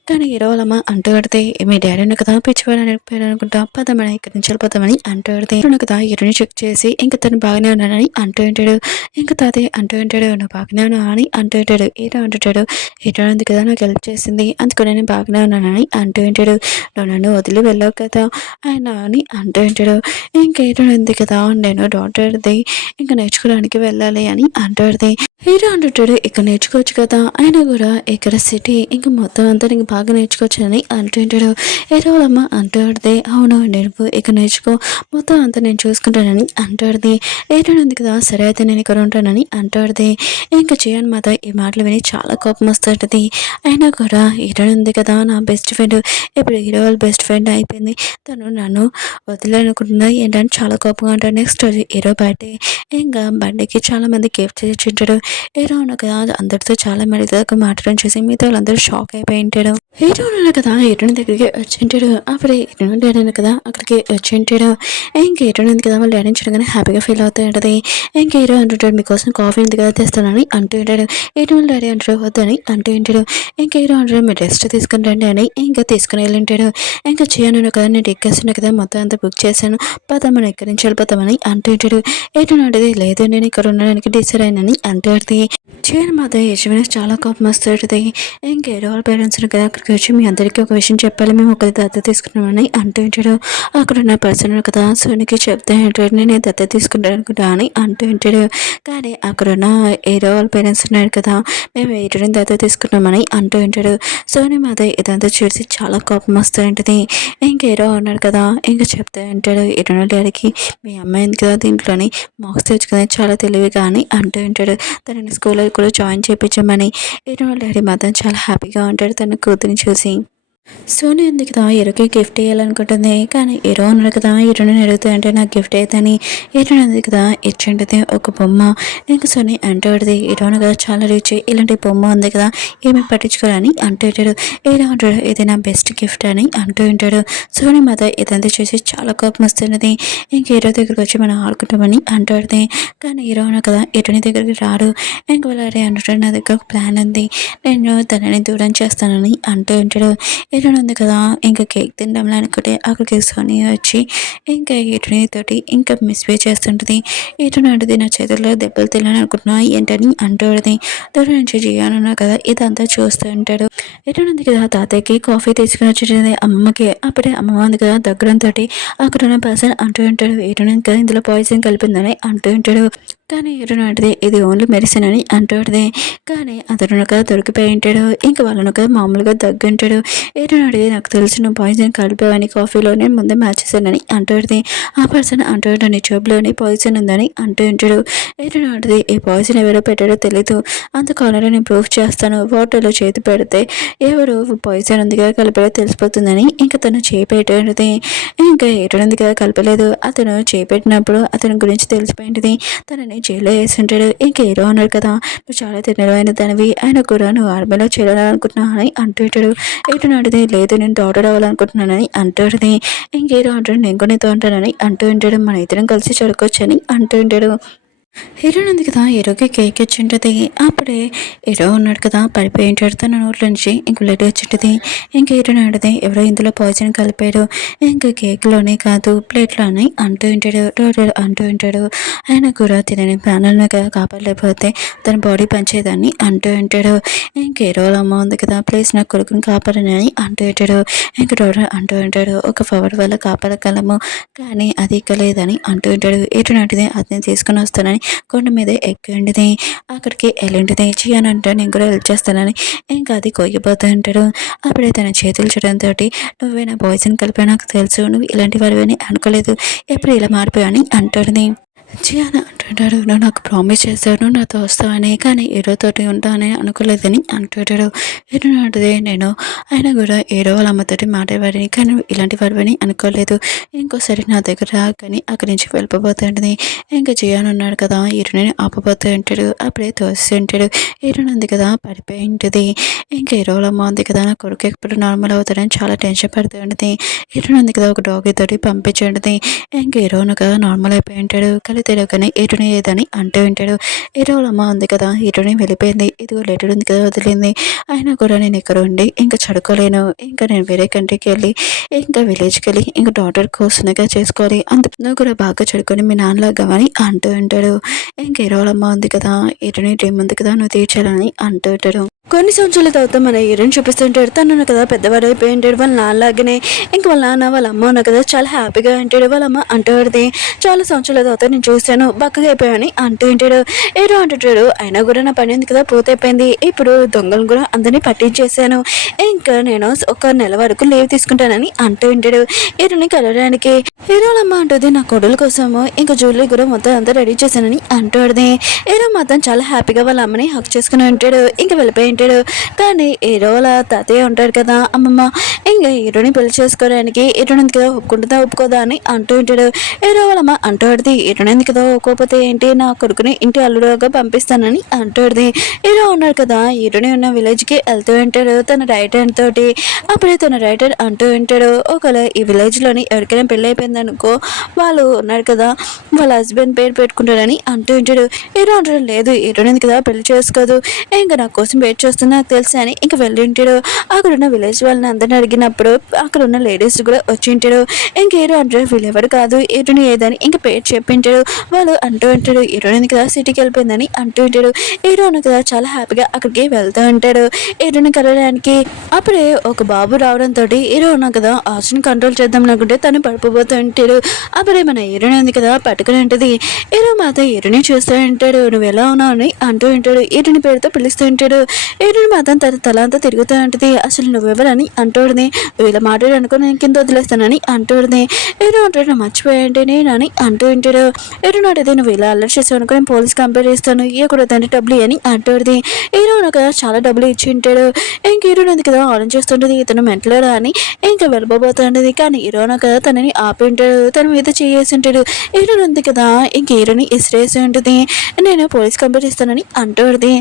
కానీ హీరోలమ్మ అంటూ పడితే మీ డాడీని కదా పిచ్చివాడని అనుకుంటా పదమని ఇక్కడి నుంచి వెళ్ళిపోతామని అంటూ పడితే కదా హీరోని చెక్ చేసి ఇంకా తను బాగానే ఉన్నానని అంటూ ఉంటాడు. ఇంకా తాతయ్య అంటూ ఉంటాడు నువ్వు బాగానే ఉన్నావు అని అంటూ ఉంటాడు. హీరో అంటుంటాడు హీరో ఉంది కదా నాకు హెల్ప్ చేసింది అందుకని నేను బాగానే ఉన్నానని అంటూ ఉంటాడు. నువ్వు నన్ను వదిలి వెళ్ళావు కదా ఆయన అని అంటూ ఉంటాడు. ఇంకా హీరో ఉంది కదా నేను డాక్టర్ది ఇంకా నేర్చుకోవడానికి వెళ్ళాలి అని అంటాడుది. హీరో అంటుంటాడు ఇక్కడ నేర్చుకోవచ్చు కదా ఆయన కూడా ఇక్కడ సిటీ ఇంకా మొత్తం అంతా నీకు బాగా నేర్చుకోవచ్చు అని అంటుంటాడు. హీరో వాళ్ళమ్మ అంటాడుది అవును నేను ఇక్కడ నేర్చుకో మొత్తం అంతా నేను చూసుకుంటానని అంటాడుది. హీరో ఉంది కదా సరే అయితే నేను ఇక్కడ ఉంటానని అంటాడుది. ఇంకా చేయను మాత ఈ మాటలు విని చాలా కోపం వస్తుంటది. అయినా కూడా హీరో ఉంది కదా నా బెస్ట్ ఫ్రెండ్ ఇప్పుడు హీరో వాళ్ళ బెస్ట్ ఫ్రెండ్ అయిపోయింది తను నన్ను వదిలేనుకుంటున్నా ఏంటని చాలా కోపంగా అంటాడు. నెక్స్ట్ హీరో బర్త్డే ఇంకా బర్త్డేకి చాలా మంది గిఫ్ట్ చేసి ఉంటాడు. హీరో ఉన్న కదా అందరితో చాలా మరిదాకా మాట్లాడడం చేసి మిగతా వాళ్ళందరూ షాక్ అయిపోయి ఉంటాడు. హీరో ఉన్న కదా హీరోని దగ్గరికి వచ్చి ఉంటాడు. అప్పుడే హీరో డాడీ కదా అక్కడికి వచ్చి ఉంటాడు. ఇంకా హీరో ఉంది కదా వాళ్ళు డాడీని చూడగానే హ్యాపీగా ఫీల్ అవుతూ ఉంటుంది. ఇంకా హీరో అంటుంటాడు మీకోసం కాఫీ ఉంది కదా తెస్తానని అంటూ ఉంటాడు. హీరో డాడీ అంటాడు వద్దని అంటూ ఉంటాడు. ఇంకా హీరో అంటాడు మీరు రెస్ట్ తీసుకుని రండి అని ఇంకా తీసుకుని వెళ్ళి ఉంటాడు. ఇంకా చేయను కదా నేను ఎక్కేస్తున్నా కదా మొత్తం అంతా బుక్ చేశాను పద మనం ఎక్కడి నుంచి వెళ్ళిపోతామని అంటూ ఉంటాడు. హీరో అడిగి లేదు నేను ఇక్కడ ఉండడానికి డిసైడ్ అయినని అంటాడుది. చేయను మాత్రం యజమాని చాలా కోపం వస్తుంది. ఇంకా హీరో వాళ్ళ పేరెంట్స్ కదా అక్కడికి వచ్చి మీ అందరికీ ఒక విషయం చెప్పాలి మేము ఒకరి దత్త తీసుకున్నామని అంటూ ఉంటాడు. అక్కడ ఉన్న పర్సన్ కదా సోనికి చెప్తే ఉంటాడు నేను దత్త తీసుకుంటాను అనుకుంటా అని అంటూ ఉంటాడు. కానీ అక్కడ ఉన్న హీరో వాళ్ళ పేరెంట్స్ ఉన్నారు కదా మేము హీరోని దత్త తీసుకున్నామని అంటూ ఉంటాడు. సోని మాధవ్ ఇదంతా చూసి చాలా కోపం వస్తూ ఉంటుంది. ఇంకా హీరో ఉన్నాడు కదా ఇంకా చెప్తే ఉంటాడు హీరో డాడీకి మీ అమ్మాయి ఉంది కదా దీంట్లోని మార్క్స్ తెచ్చుకొని చాలా తెలివిగా అని అంటూ ఉంటాడు. తనని స్కూల్లో కూడా జాయిన్ చేయించమని హీరో డాడీ మాత్రం చాలా హ్యాపీగా ఉంటాడు తన కూతురిని చూసి. సోనీ ఉంది కదా హీరోకి గిఫ్ట్ ఇవ్వాలనుకుంటుంది. కానీ హీరో ఉన్నాడు కదా హీరోని అడుగుతా అంటే నాకు గిఫ్ట్ అవుతాని హీరో ఉంది కదా ఇచ్చింటిది ఒక బొమ్మ. ఇంకా సోనీ అంటాడుది హీరోను కదా చాలా రిచ్ ఇలాంటి బొమ్మ ఉంది కదా ఏమి పట్టించుకోవాలని అంటూ ఉంటాడు. హీరో అంటాడు ఇది నా బెస్ట్ గిఫ్ట్ అని అంటూ ఉంటాడు. సోనీ మాత ఇదంతా చూసి చాలా కోపం వస్తున్నది. ఇంక హీరో దగ్గరికి వచ్చి మనం ఆడుకుంటామని అంటాడుది. కానీ హీరో ఉన్నాడు కదా హీరోని దగ్గరికి రాడు. ఇంక వాళ్ళే అంటాడు నా దగ్గర ఒక ప్లాన్ ఉంది నేను తనని దూరం చేస్తానని అంటూ ఉంటాడు. హీరోయిన్ ఉంది కదా ఇంకా కేక్ తినడంలో అనుకుంటే అక్కడికి సోనీ వచ్చి ఇంకా హీరోయిన్ తోటి ఇంకా మిస్బిహేవ్ చేస్తుంటుంది. హీరోయిన్ అంటుంది నా చేతుల్లో దెబ్బలు తినాలని అనుకుంటున్నా ఏంటని అంటుంది. దూరం నుంచి చేయాలన్నా కదా ఇదంతా చూస్తూ ఉంటాడు. హీరోయిన్ ఉంది కదా తాతయ్యకి కాఫీ తీసుకుని వచ్చింది అమ్మమ్మకి. అప్పుడే అమ్మమ్మ ఉంది కదా దగ్గరంతో అక్కడ ఉన్న పర్సన్ అంటూ ఉంటాడు హీరోయిన్ కదా ఇందులో పాయిజన్ కలిపిందని అంటూ ఉంటాడు. కానీ హీరోయిన్ అంటది ఇది ఓన్లీ మెడిసిన్ అని అంటుంది. కానీ అతను కదా దొరికిపోయి ఉంటాడు. ఇంకా వాళ్ళను కదా మామూలుగా దగ్గుంటాడు. హీరోయిన్ అడిగి నాకు తెలిసి నువ్వు పాయిజన్ కలిపావని కాఫీలో నేను ముందే మ్యాచ్ చేశానని అంటుంది. ఆ పర్సన్ అంటాడు నీ జోబులోని పాయిజన్ ఉందని అంటూ ఉంటాడు. హీరోయిన్ అంటది ఈ పాయిజన్ ఎవరో పెట్టాడో తెలీదు అందుకని నేను ప్రూఫ్ చేస్తాను వాటర్లో చేతి పెడితే ఎవరు పాయిజన్ ఉంది కదా కలిపాడో తెలిసిపోతుందని ఇంకా తను చేయి పెట్టేది. ఇంకా హీరోయిన్ ఉంది కదా కలపలేదు అతను చేయి పెట్టినప్పుడు అతని గురించి తెలిసిపోయింది. తనని జైల్లో వేసి ఉంటాడు. ఇంకా హీరో అన్నాడు కదా నువ్వు చాలా తెలివైన దానివి ఆయన కూడా నువ్వు ఆర్మీలో చేరాలనుకుంటున్నావు అని అంటుంటాడు. హీరో అడిగితే లేదు నేను డాక్టర్ అవ్వాలనుకుంటున్నానని అంటుంది. ఇంక హీరో అంటాడు నేను కూడా నీతో ఉంటానని అంటూ ఉంటాడు మన ఇద్దరం కలిసి చదువుకోవచ్చని అంటూ ఉంటాడు. హీరోయిన్ ఉంది కదా హీరోకి కేక్ ఇచ్చింటుంది. అప్పుడే హీరో ఉన్నాడు కదా పడిపోయి ఉంటాడు తన నోట్లో నుంచి ఇంక బ్లడ్ వచ్చింటుంది. ఇంక హీరోయిన్ అడిగితే ఎవరో ఇందులో పాయిజన్ కలిపాడు ఇంకా కేక్లోనే కాదు ప్లేట్లోనే అంటూ ఉంటాడు. డాక్టర్ అంటూ ఉంటాడు ఆయన కూడా తినని ప్రాణాలను కాపాడలేకపోతే తన బాడీ పంచేదాన్ని అంటూ ఉంటాడు. ఇంక హీరోల అమ్మ ఉంది కదా ప్లీజ్ నా కొడుకుని కాపాడని అంటూ ఉంటాడు. ఇంక డాక్టర్ అంటూ ఉంటాడు ఒక పవర్ వల్ల కాపాడగలము కానీ అది ఇక్కలేదని అంటూ ఉంటాడు. హీరోయిన్ అడిగితే అతన్ని తీసుకుని వస్తానని కొండ మీద ఎక్కిండిది అక్కడికి వెళ్ళింటిది చేయనంటే నేను కూడా హెల్ప్ చేస్తానని ఇంకా అది కొయ్యిపోతూ ఉంటాడు. అప్పుడే తన చేతులు చూడడంతో నువ్వే నా పాయిజన్ కలిపా నాకు తెలుసు నువ్వు ఇలాంటి వాడివని అనుకోలేదు ఎప్పుడు ఇలా మారిపోయావని అంటుంది. అని అంటుంటాడు. నువ్వు నాకు ప్రామిస్ చేశాను నాతో వస్తావని, కానీ హీరోతోటి ఉంటానని అనుకోలేదని అంటుంటాడు. హీరో అంటది, నేను అయినా కూడా హీరో వాళ్ళ అమ్మతోటి మాట్లాడేవాడిని, కానీ నువ్వు ఇలాంటి వాడివని అనుకోలేదు. ఇంకోసారి నా దగ్గర కానీ అక్కడి నుంచి వెళ్ళిపోతుంటుంది. ఇంకా జియాన్ ఉన్నాడు కదా, హీరోని ఆపబోతూ ఉంటాడు. అప్పుడే తోసి ఉంటాడు. హీరోని ఉంది కదా పడిపోయి ఉంటుంది. ఇంకా హీరో వాళ్ళ అమ్మ ఉంది కదా, నా కొడుకు ఎప్పుడు నార్మల్ అవుతాడని చాలా టెన్షన్ పడుతూ ఉంటుంది. హీరోని ఉంది కదా ఒక డాగ్ తోటి పంపించుంటుంది. ఇంకా హీరోను కదా నార్మల్ అయిపోయి ఉంటాడు. కళ్ళు తెలియకనే హీరోని ఏదని అంటూ ఉంటాడు. హీరో వాళ్ళ అమ్మ ఉంది కదా, హీరోని వెళ్ళిపోయింది, ఇదిగో లెటర్ ఉంది కదా వదిలింది, అయినా కూడా నేను ఇక్కడ ఉండి ఇంకా చదువుకోలేను, ఇంకా నేను వేరే కంట్రీకి వెళ్ళి ఇంకా విలేజ్కి వెళ్ళి ఇంకా డాటర్ కోసంగా చేసుకోవాలి, అందుకు నువ్వు కూడా బాగా చదువుకొని మీ నాన్నలాగా అని అంటూ ఉంటాడు. ఇంకా హీరో వాళ్ళ అమ్మ ఉంది కదా, హీరోని డ్రీమ్ ఉంది కదా నువ్వు తీర్చాలని అంటూ ఉంటాడు. కొన్ని సంవత్సరాల తర్వాత మన హీరోని చూపిస్తుంటాడు. తను కదా పెద్దవాడు అయిపోయి ఉంటాడు వాళ్ళ నాన్నలాగానే. ఇంకా వాళ్ళ నాన్న వాళ్ళ అమ్మ ఉన్నా కదా చాలా హ్యాపీగా ఉంటాడు. వాళ్ళ అమ్మ అంటాడుది, చాలా సంవత్సరాల తర్వాత నేను చూస్తాను బక్కగా అయిపోయాని అంటూ ఉంటాడు. హీరో అంటుంటాడు, అయినా కూడా నా పని ఉంది కదా పూర్తయిపోయింది, ఇప్పుడు దొంగలను కూడా అందరినీ పట్టించేసాను, ఇంకా నేను ఒక నెల వరకు లీవ్ తీసుకుంటానని అంటూ ఉంటాడు. హీరోని కలవడానికి హీరోల అమ్మ అంటుంది, నా కొడుల కోసము ఇంకా జ్యువెలరీ కూడా మొత్తం అంతా రెడీ చేశానని అంటాడుది. హీరో మాత్రం చాలా హ్యాపీగా వాళ్ళ అమ్మని హక్ చేసుకుని ఉంటాడు. ఇంకా వెళ్ళిపోయి ఉంటాడు. కానీ హీరోల తాతయ్య ఉంటాడు కదా అమ్మమ్మ, ఇంకా హీరోని పెళ్లి చేసుకోవడానికి హీరోని కదా ఒప్పుకుంటుందా ఒప్పుకోదా అని అంటూ ఉంటాడు. హీరో వాళ్ళమ్మ అంటాడుది, హీరోని కదా ఒప్పుకోకపోతే ఏంటి, నా కొడుకుని ఇంటి అల్లుడుగా పంపిస్తానని అంటాడుది. హీరో ఉన్నాడు కదా, హీరోని ఉన్న విలేజ్కి వెళ్తూ ఉంటాడు తన రైటర్ తోటి. అప్పుడే తన రైటర్ అంటూ ఉంటాడు, ఒకవేళ ఈ విలేజ్లోని ఎవరికైనా పెళ్ళి అయిపోయింది అనుకో, వాళ్ళు ఉన్నారు కదా వాళ్ళ హస్బెండ్ పేరు పెట్టుకుంటాడని అంటూ ఉంటాడు. హీరో అంటాడు, లేదు హీరోని కదా పెళ్లి చేసుకోదు, ఇంకా నా కోసం వెయిట్ చేస్తున్నా నాకు తెలుసు అని ఇంకా వెళ్ళి ఉంటాడు. అక్కడ ఉన్న విలేజ్ వాళ్ళని అందరిని అడిగినప్పుడు అక్కడ ఉన్న లేడీస్ కూడా వచ్చి ఉంటాడు. ఇంక హీరో అంటాడు, వీళ్ళెవరు కాదు హీరోని ఏదని ఇంకా పేరు చెప్పింటాడు. వాళ్ళు అంటూ ఉంటాడు, హీరోని కదా సిటీకి వెళ్ళిపోయిందని అంటూ ఉంటాడు. హీరోని కదా చాలా హ్యాపీగా అక్కడికి వెళ్తూ ఉంటాడు హీరోని కలవడానికి. అప్పుడే ఒక బాబు రావడంతో హీరో ఉన్నా కదా ఆశని కంట్రోల్ చేద్దాం అనుకుంటే తను పడిపోతూ ఉంటాడు. అప్పుడే మన హీరోని ఉంది కదా పట్టుకుని ఉంటుంది. హీరో మాత్రం హీరోని చూస్తూ ఉంటాడు, నువ్వు ఎలా ఉన్నావు అని అంటూ ఉంటాడు. హీరోని పేరుతో పిలుస్తూ ఉంటాడు. హీరోని మాత్రం తన తల అంతా తిరుగుతూ ఉంటుంది. అసలు నువ్వెవరని అంటూడిది, నువ్వు ఇలా మాట్లాడి అనుకో నేను కింద వదిలేస్తానని అంటూడిది. హీరో అంటాడు, నువ్వు మర్చిపోయాయంటే నేనని అంటూ ఉంటాడు. హీరో నాటిది, నువ్వు ఇలా అల్లరి చేసావు అనుకో నేను పోలీస్ కంప్లైంట్ ఇస్తాను, ఇవ్వకూడదంటే డబ్బులు అని అంటూడిది. హీరో కదా చాలా డబ్బులు ఇచ్చి ఉంటాడు. ఇంక హీరోని ఉంది కదా ఆలోచిస్తుంటుంది, ఇతను మెంటలోడా అని ఇంకా వెళ్ళిపోబోతుంటది. కానీ హీరోన కదా తనని ఆపి ఉంటాడు, తన మీద చేసి ఉంటాడు. హీరోని ఉంది కదా ఇంక హీరోని ఇసిరేసి ఉంటుంది, నేను పోలీస్ కంప్లైంట్ ఇస్తానని అంటూడిది.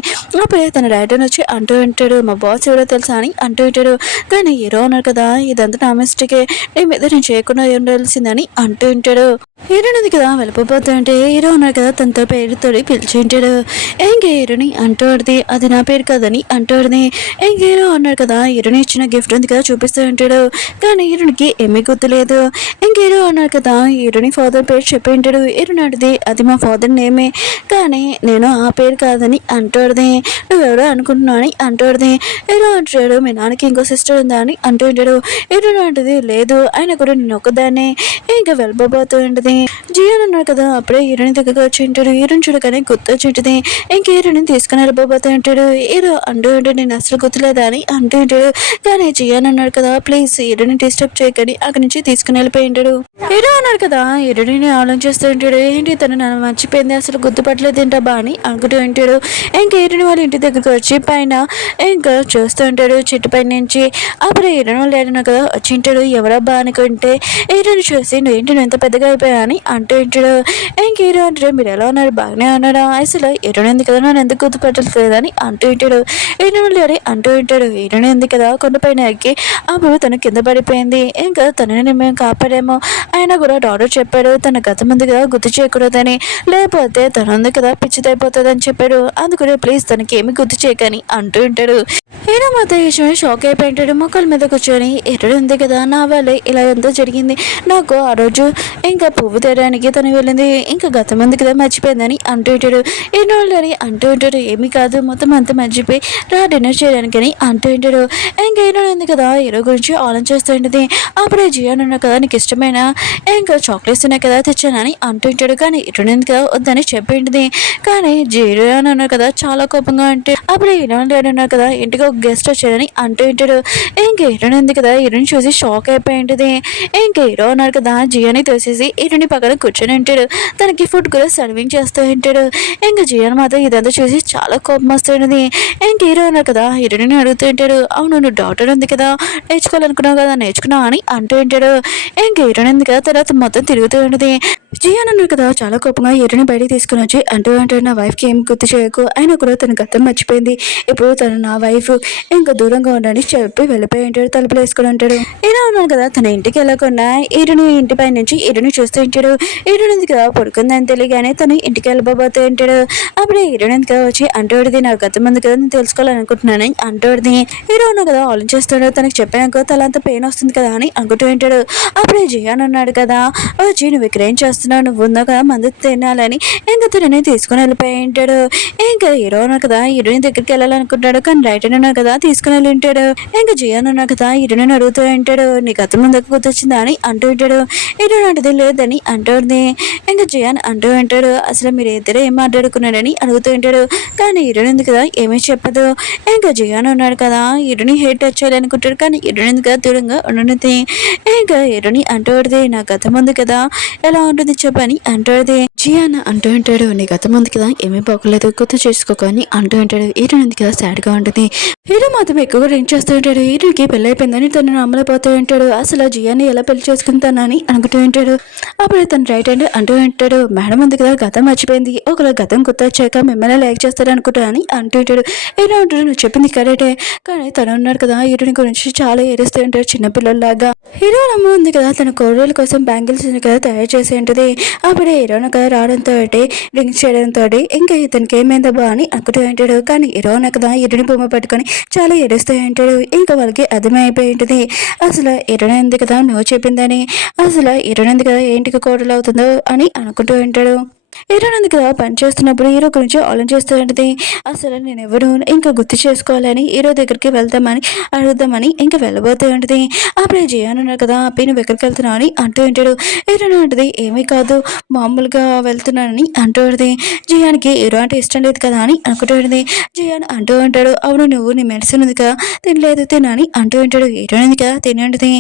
అప్పుడే తన రైటర్ వచ్చి అంటూ ఉంటాడు, మా బాస్ ఎవరో తెలుసా అని అంటూ ఉంటాడు. కానీ హీరో ఉన్నారు కదా, ఇదంతా నా మిస్టేకే, నీ మీద నేను చేయకుండా ఉండాల్సిందని అంటూ ఉంటాడు. హీరోని కదా వెళ్ళిపోతుంటే హీరో ఉన్నారు కదా తనతో పేరుతో పిలిచి ఉంటాడు. ఇంక హీరోని అంటూడిది, అది నా పేరు కదని అంటూడిది. ఇంక హీరో అన్నాడు కదా, హీరోని ఇచ్చిన గిఫ్ట్ ఉంది కదా చూపిస్తూ ఉంటాడు. కానీ హీరోనికి ఏమీ గుర్తులేదు. ఇంక హీరో అన్నాడు కదా, హీరోని ఫాదర్ పేరు చెప్పి ఉంటాడు. హీరోని అడిది, అది మా ఫాదర్ నేమే, కానీ నేను ఆ పేరు కాదని అంటూడిది. నువ్వెవరో అనుకుంటున్నావు అని అంటూడిది. హీరో అంటాడు, మీ నాన్నకి ఇంకో సిస్టర్ ఉందా అని అంటూ ఉంటాడు. హీరోని అంటది, లేదు ఆయన కూడా నేను ఒక్కదాన్నే. ఇంకా వెళ్ళిపోతూ ఉంటుంది. జియాన్ అన్నాడు కదా, అప్పుడే హీరోని దగ్గరకు వచ్చి ఉంటాడు. హీరోని చూడగానే గుర్తొచ్చి ఉంటుంది. ఇంక హీరోని తీసుకుని వెళ్ళిపోతూ ఉంటాడు. హీరో అంటూ ఉంటాడు, నేను అసలు గుర్తులేదా అని అంటూ ఉంటాడు. కానీ జియాన్ అన్నాడు కదా, ప్లీజ్ హీరోని డిస్టర్బ్ చేయకని అక్కడి నుంచి తీసుకుని వెళ్ళిపోయి ఉంటాడు. హీరో అన్నాడు కదా, హీరోని ఆలోచిస్తూ ఉంటాడు, ఏంటి తను నన్ను మర్చిపోయింది, అసలు గుర్తుపట్టలేదు ఏంటబ్బా అని అనుకుంటూ ఉంటాడు. ఇంకా హీరోని వాళ్ళ ఇంటి దగ్గరకు వచ్చి పైన ఇంకా చూస్తూ ఉంటాడు చెట్టు పైన నుంచి. అప్పుడు హీరోని వాళ్ళు ఏడన్నా కదా వచ్చి ఉంటాడు. ఎవరబ్బా అనుకుంటే హీరోని చూసి, నువ్వేంటి నువ్వు ఎంత పెద్దగా అయిపోయా అని అంటూ ఉంటాడు. ఇంక హీరో అంటాడు, మీరు ఎలా ఉన్నారు బాగానే ఉన్నాడా, అసలు హీరోని ఉంది కదా నన్ను ఎందుకు గుర్తుపట్టలేదు అని అంటూ ఉంటాడు. హీరోని లేడి అంటూ ఉంటాడు, హీరోని ఉంది కదా కొండపైన ఎక్కి అప్పుడు తను కింద పడిపోయింది, ఇంకా తనని మేము కాపాడేమో, ఆయన కూడా డాక్టర్ చెప్పాడు తన గతం ఉంది కదా గుర్తు చేయకూడదని, లేకపోతే తను ఉంది కదా పిచ్చిదైపోతుంది అని చెప్పాడు, అందుకనే ప్లీజ్ తనకి ఏమి గుర్తు చేయకని అంటూ ఉంటాడు. హీరో మాత్రం ఈ షాక్ అయిపోయి ఉంటాడు. మొక్కల మీద కూర్చొని, ఎరుడు ఉంది కదా నా వల్లే ఇలా ఎంతో జరిగింది, నాకు ఆ రోజు ఇంకా పువ్వు తేయడానికి తను వెళ్ళింది, ఇంకా గతం ఉంది కదా మర్చిపోయిందని అంటూ ఉంటాడు. ఎన్నో అని అంటూ ఉంటాడు, ఏమీ కాదు మొత్తం అంతా మర్చిపోయి రా డిన్నర్ చేయడానికి అని అంటూ ఉంటాడు. ఇంకా హీరో ఉంది కదా హీరో గురించి ఆలోచిస్తూ ఉంటుంది. అప్పుడే జియాన్ ఉన్నా కదా నీకు ఇష్టమైన ఇంకా చాక్లెట్స్ ఉన్నాయి కదా తెచ్చానని అంటూ ఉంటాడు. కానీ హీరో ఉంది కదా వద్దని చెప్పి ఉంటుంది. కానీ జియాన్ ఉన్నారు కదా చాలా కోపంగా అంటే అప్పుడే హీరో ఉన్నారు కదా ఇంటికి గెస్ట్ వచ్చారని అంటూ ఉంటాడు. ఇంక హీరోయిన్ ఉంది కదా, హీరోని చూసి షాక్ అయిపోయి ఉంటుంది. ఇంక హీరో ఉన్నాడు కదా, జియాని తోసేసి హీరోని పక్కన కూర్చొని ఉంటాడు. తనకి ఫుడ్ కూడా సర్వింగ్ చేస్తూ ఉంటాడు. ఇంక జియాన్ మాత్రం ఇదంతా చూసి చాలా కోపం వస్తుంది. ఇంక హీరో ఉన్నారు కదా, హీరోని అడుగుతూ ఉంటాడు, అవును నువ్వు డాక్టర్ ఉంది కదా, నేర్చుకోవాలనుకున్నావు కదా, నేర్చుకున్నావు అని అంటూ ఉంటాడు. ఇంక హీరోయిన్ ఉంది కదా, తర్వాత మొత్తం తిరుగుతూ ఉంటుంది. జియాన్ అన్నారు కదా, చాలా కోపంగా హీరోని బయటికి తీసుకుని వచ్చి అంటూ అంటాడు, నా వైఫ్కి ఏం గుర్తు చేయకు, అయినా కూడా తన గతం మర్చిపోయింది, ఇప్పుడు తను నా వైఫ్, ఇంకా దూరంగా ఉండని చెప్పి వెళ్ళిపోయి ఉంటాడు. తలుపులు వేసుకుని ఉంటాడు. హీరో ఉన్నాడు కదా, తన ఇంటికి వెళ్ళకుండా హీరోని ఇంటిపై నుంచి హీరోని చూస్తూ ఉంటాడు. హీరోయిన్ ఉంది కదా, పడుకుందని తెలియగానే తను ఇంటికి వెళ్ళబోతూ ఉంటాడు. అప్పుడే హీరోయిన్ ఉంది కదా వచ్చి అంటూడిది, నా గతం ఉంది కదా, నేను తెలుసుకోవాలనుకుంటున్నాను అంటూడిది. హీరో ఉన్నాడు కదా, ఆలోచిస్తాడు, తనకు చెప్పాక తలంతా పెయిన్ వస్తుంది కదా అని అనుకుంటూ ఉంటాడు. అప్పుడే జియాన్ ఉన్నాడు కదా, వచ్చి నువ్వు ఇక్కడ ఏం చేస్తున్నావు, నువ్వు ఉందా కదా మందు తినాలని ఇంకా తనని తీసుకుని వెళ్ళిపోయి ఉంటాడు. ఇంకా హీరో ఉన్నాడు కదా, హీరోయిన్ దగ్గరికి వెళ్ళాలనుకుంటాడు, కానీ రైట్ ఉన్నాడు కదా తీసుకుని వెళ్ళి ఉంటాడు. ఇంకా జియాన్ ఉన్నాడు కదా, హీరోయిన్ అడుగుతూ ఉంటాడు, నీ గతం ముందుకు గుర్తొచ్చిందా అని అంటూ ఉంటాడు. హీరోయిన్ అంటది లేదని అంటుంది. ఇంకా జియాన్ అంటూ ఉంటాడు, అసలు మీరు ఇద్దరు ఏం మాట్లాడుకున్నాడని అడుగుతూ ఉంటాడు. కానీ హీరోయిన్ ఉంది కదా ఏమీ చెప్పదు. ఇంకా జియాన్ ఉన్నాడు కదా, హీరోని హెయిర్ టచ్ చేయాలనుకుంటాడు, కానీ హీరోయిన్ ఉంది కదా దూరంగా ఉండనిది. ఇంకా హీరోని అంటూ నా గతం ఉంది కదా ఎలా ఉంటుంది చెప్పని అంటాడు. జియాన్ అంటూ ఉంటాడు, నీ గతం ఉంది కదా ఏమీ బాగోలేదు, గుర్తు చేసుకోకొని అంటూ ఉంటాడు. హీరోయిన్ ఉంది కదా సాడ్ గా ఉంటుంది. హీరో మాత్రం ఎక్కువగా డ్రింక్ చేస్తూ ఉంటాడు. హీరోకి పెళ్ళి అయిపోయిందని తను నమ్మలేకపోతూ ఉంటాడు. అసలు జియాన్ని ఎలా పెళ్లి చేసుకుంటానని అనుకుంటూ ఉంటాడు. అప్పుడు తను రైట్ అండ్ అంటూ ఉంటాడు, మేడం ఉంది కదా గతం మర్చిపోయింది, ఒకవేళ గతం గుర్తొచ్చాక మిమ్మల్ని లైక్ చేస్తాడు అనుకుంటా అని అంటూ ఉంటాడు. హీరో అంటాడు, నువ్వు చెప్పింది కరెక్టే, కానీ తను ఉన్నాడు కదా హీరోని గురించి చాలా ఏడుస్తూ ఉంటాడు చిన్నపిల్లల్లాగా. హీరో అమ్మ ఉంది కదా, తన కోడల కోసం బ్యాంగిల్స్ కదా తయారు చేసి ఉంటుంది. అప్పుడే హీరోన్ కదా రావడంతో డ్రింక్స్ చేయడంతో ఇంకా ఇతనికి ఏమైందబ్బా అని అనుకుంటూ ఉంటాడు. కానీ హీరోన్ కదా హీరోని బొమ్మ పట్టుకొని చాలా ఏడుస్తూ ఉంటాడు. ఇంకా వాళ్ళకి అర్థమైపోయి ఉంటుంది, అసలు హీరోయిన్ ఉంది కదా నువ్వు చెప్పిందని, అసలు హీరోయిన్ ఉంది కదా ఏంటికి కోడలు అవుతుందో అని అనుకుంటూ ఉంటాడు. హీరోయిన్ ఉంది కదా పని చేస్తున్నప్పుడు హీరో గురించి ఆలోచిస్తూ ఉంటుంది. అసలు నేను ఎవరు ఇంకా గుర్తు చేసుకోవాలని హీరో దగ్గరికి వెళ్తామని అడుగుదామని ఇంకా వెళ్ళబోతూ ఉంటుంది. అప్పుడే జియాన్ ఉన్నారు కదా, అప్పి నువ్వు ఎక్కడికి వెళ్తున్నావు అని అంటూ ఉంటాడు. హీరోయిన్ ఉంటుంది, ఏమీ కాదు మామూలుగా వెళ్తున్నానని అంటూ ఉంటుంది. జియాన్కి హీరో అంటే ఇష్టం లేదు కదా అని అనుకుంటూ ఉంటుంది. జియాన్ అంటూ ఉంటాడు, అవును నువ్వు నీ మెడిసిన్ ఉంది కదా తినలేదు తినని అంటూ ఉంటాడు. హీరోయిన్ ఉంది కదా తిని ఉంటుంది.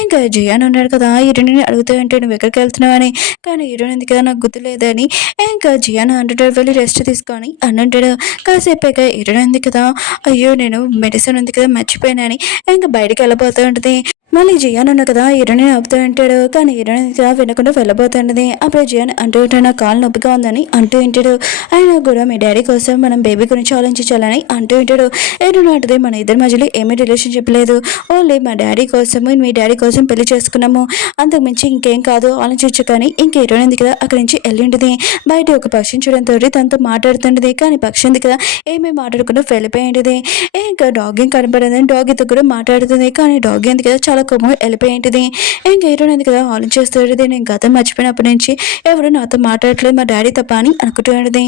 ఇంకా జియాన్ ఉన్నాడు కదా హీరోయిన్ అడుగుతూ ఉంటాడు, నువ్వు ఎక్కడికి వెళ్తున్నావు అని. కానీ హీరోయిన్ ఉంది కదా నాకు గుర్తు లేదని ఇంకా జియాన్ అంటాడు, వెళ్ళి రెస్ట్ తీసుకొని అని అంటాడు. కాసేపాక హీరోయిన్ ఉంది కదా, అయ్యో నేను మెడిసిన్ ఉంది కదా మర్చిపోయినాని ఇంకా బయటికి వెళ్ళబోతూ ఉంటుంది. మళ్ళీ జియాన్ ఉన్నా కదా హీరోని ఆపుతూ ఉంటాడు. కానీ హీరోయిన్ వినకుండా వెళ్ళబోతుంటది. అప్పుడు జియాన్ అంటూ ఉంటాడు, నా కాలు నొప్పిగా ఉందని అంటూ ఉంటాడు. ఆయన కూడా మీ డాడీ కోసం మనం బేబీ గురించి ఆలోచించాలని అంటూ ఉంటాడు. హీరోయిన్ అంటది, మన ఇద్దరి మధ్యలో ఏమీ రిలేషన్షిప్ లేదు, ఓన్లీ మా డాడీ కోసం మీ డాడీ కోసం పెళ్లి చేసుకున్నాము, అంతకుమించి ఇంకేం కాదు ఆలోచించు. కానీ ఇంక హీరోయిన్ ఉంది కదా అక్కడి నుంచి వెళ్ళి ఉంటుంది. బయట ఒక పక్షిని చూడడంతో తనతో మాట్లాడుతుంటది. కానీ పక్షి ఉంది కదా ఏమీ మాట్లాడకుండా వెళ్ళిపోయి ఉంటుంది. ఇంకా డాగ్ కనపడదని డాగీతో కూడా మాట్లాడుతుంది. కానీ డాగ్ ఉంది కదా చాలా కోపం వెళ్ళిపోయి ఉంటుంది. ఇంకా హీరోయిన్ ఉంది కదా ఆలోచిస్తుంది, నేను గతం మర్చిపోయినప్పటి నుంచి ఎవరు నాతో మాట్లాడట్లేదు మా డాడీ తప్ప అని అనుకుంటున్నది.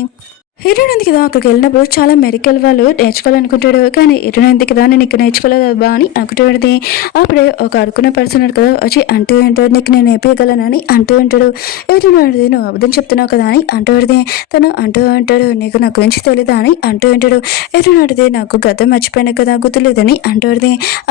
హీరోయిన్ ఉంది కదా అక్కడికి వెళ్ళినప్పుడు చాలా మెడికల్ వాళ్ళు నేర్చుకోవాలనుకుంటాడు. కానీ హీరోయిన్ ఉంది కదా నేను ఇక్కడ నేర్చుకోలేదా అని అనుకుంటాడు. అప్పుడే ఒక అడుకునే పర్సన్ కదా వచ్చి అంటూ ఉంటాడు, నీకు నేను నేర్పించగలనని అంటూ ఉంటాడు. హీరోయిన్ నువ్వు అబద్ధం చెప్తున్నావు కదా అని అంటూ తను అంటూ ఉంటాడు, నీకు నా గురించి తెలీదా అని అంటూ ఉంటాడు. హీరోయిన్ నాకు గతం మర్చిపోయినా కదా గుర్తులేదని అంటూ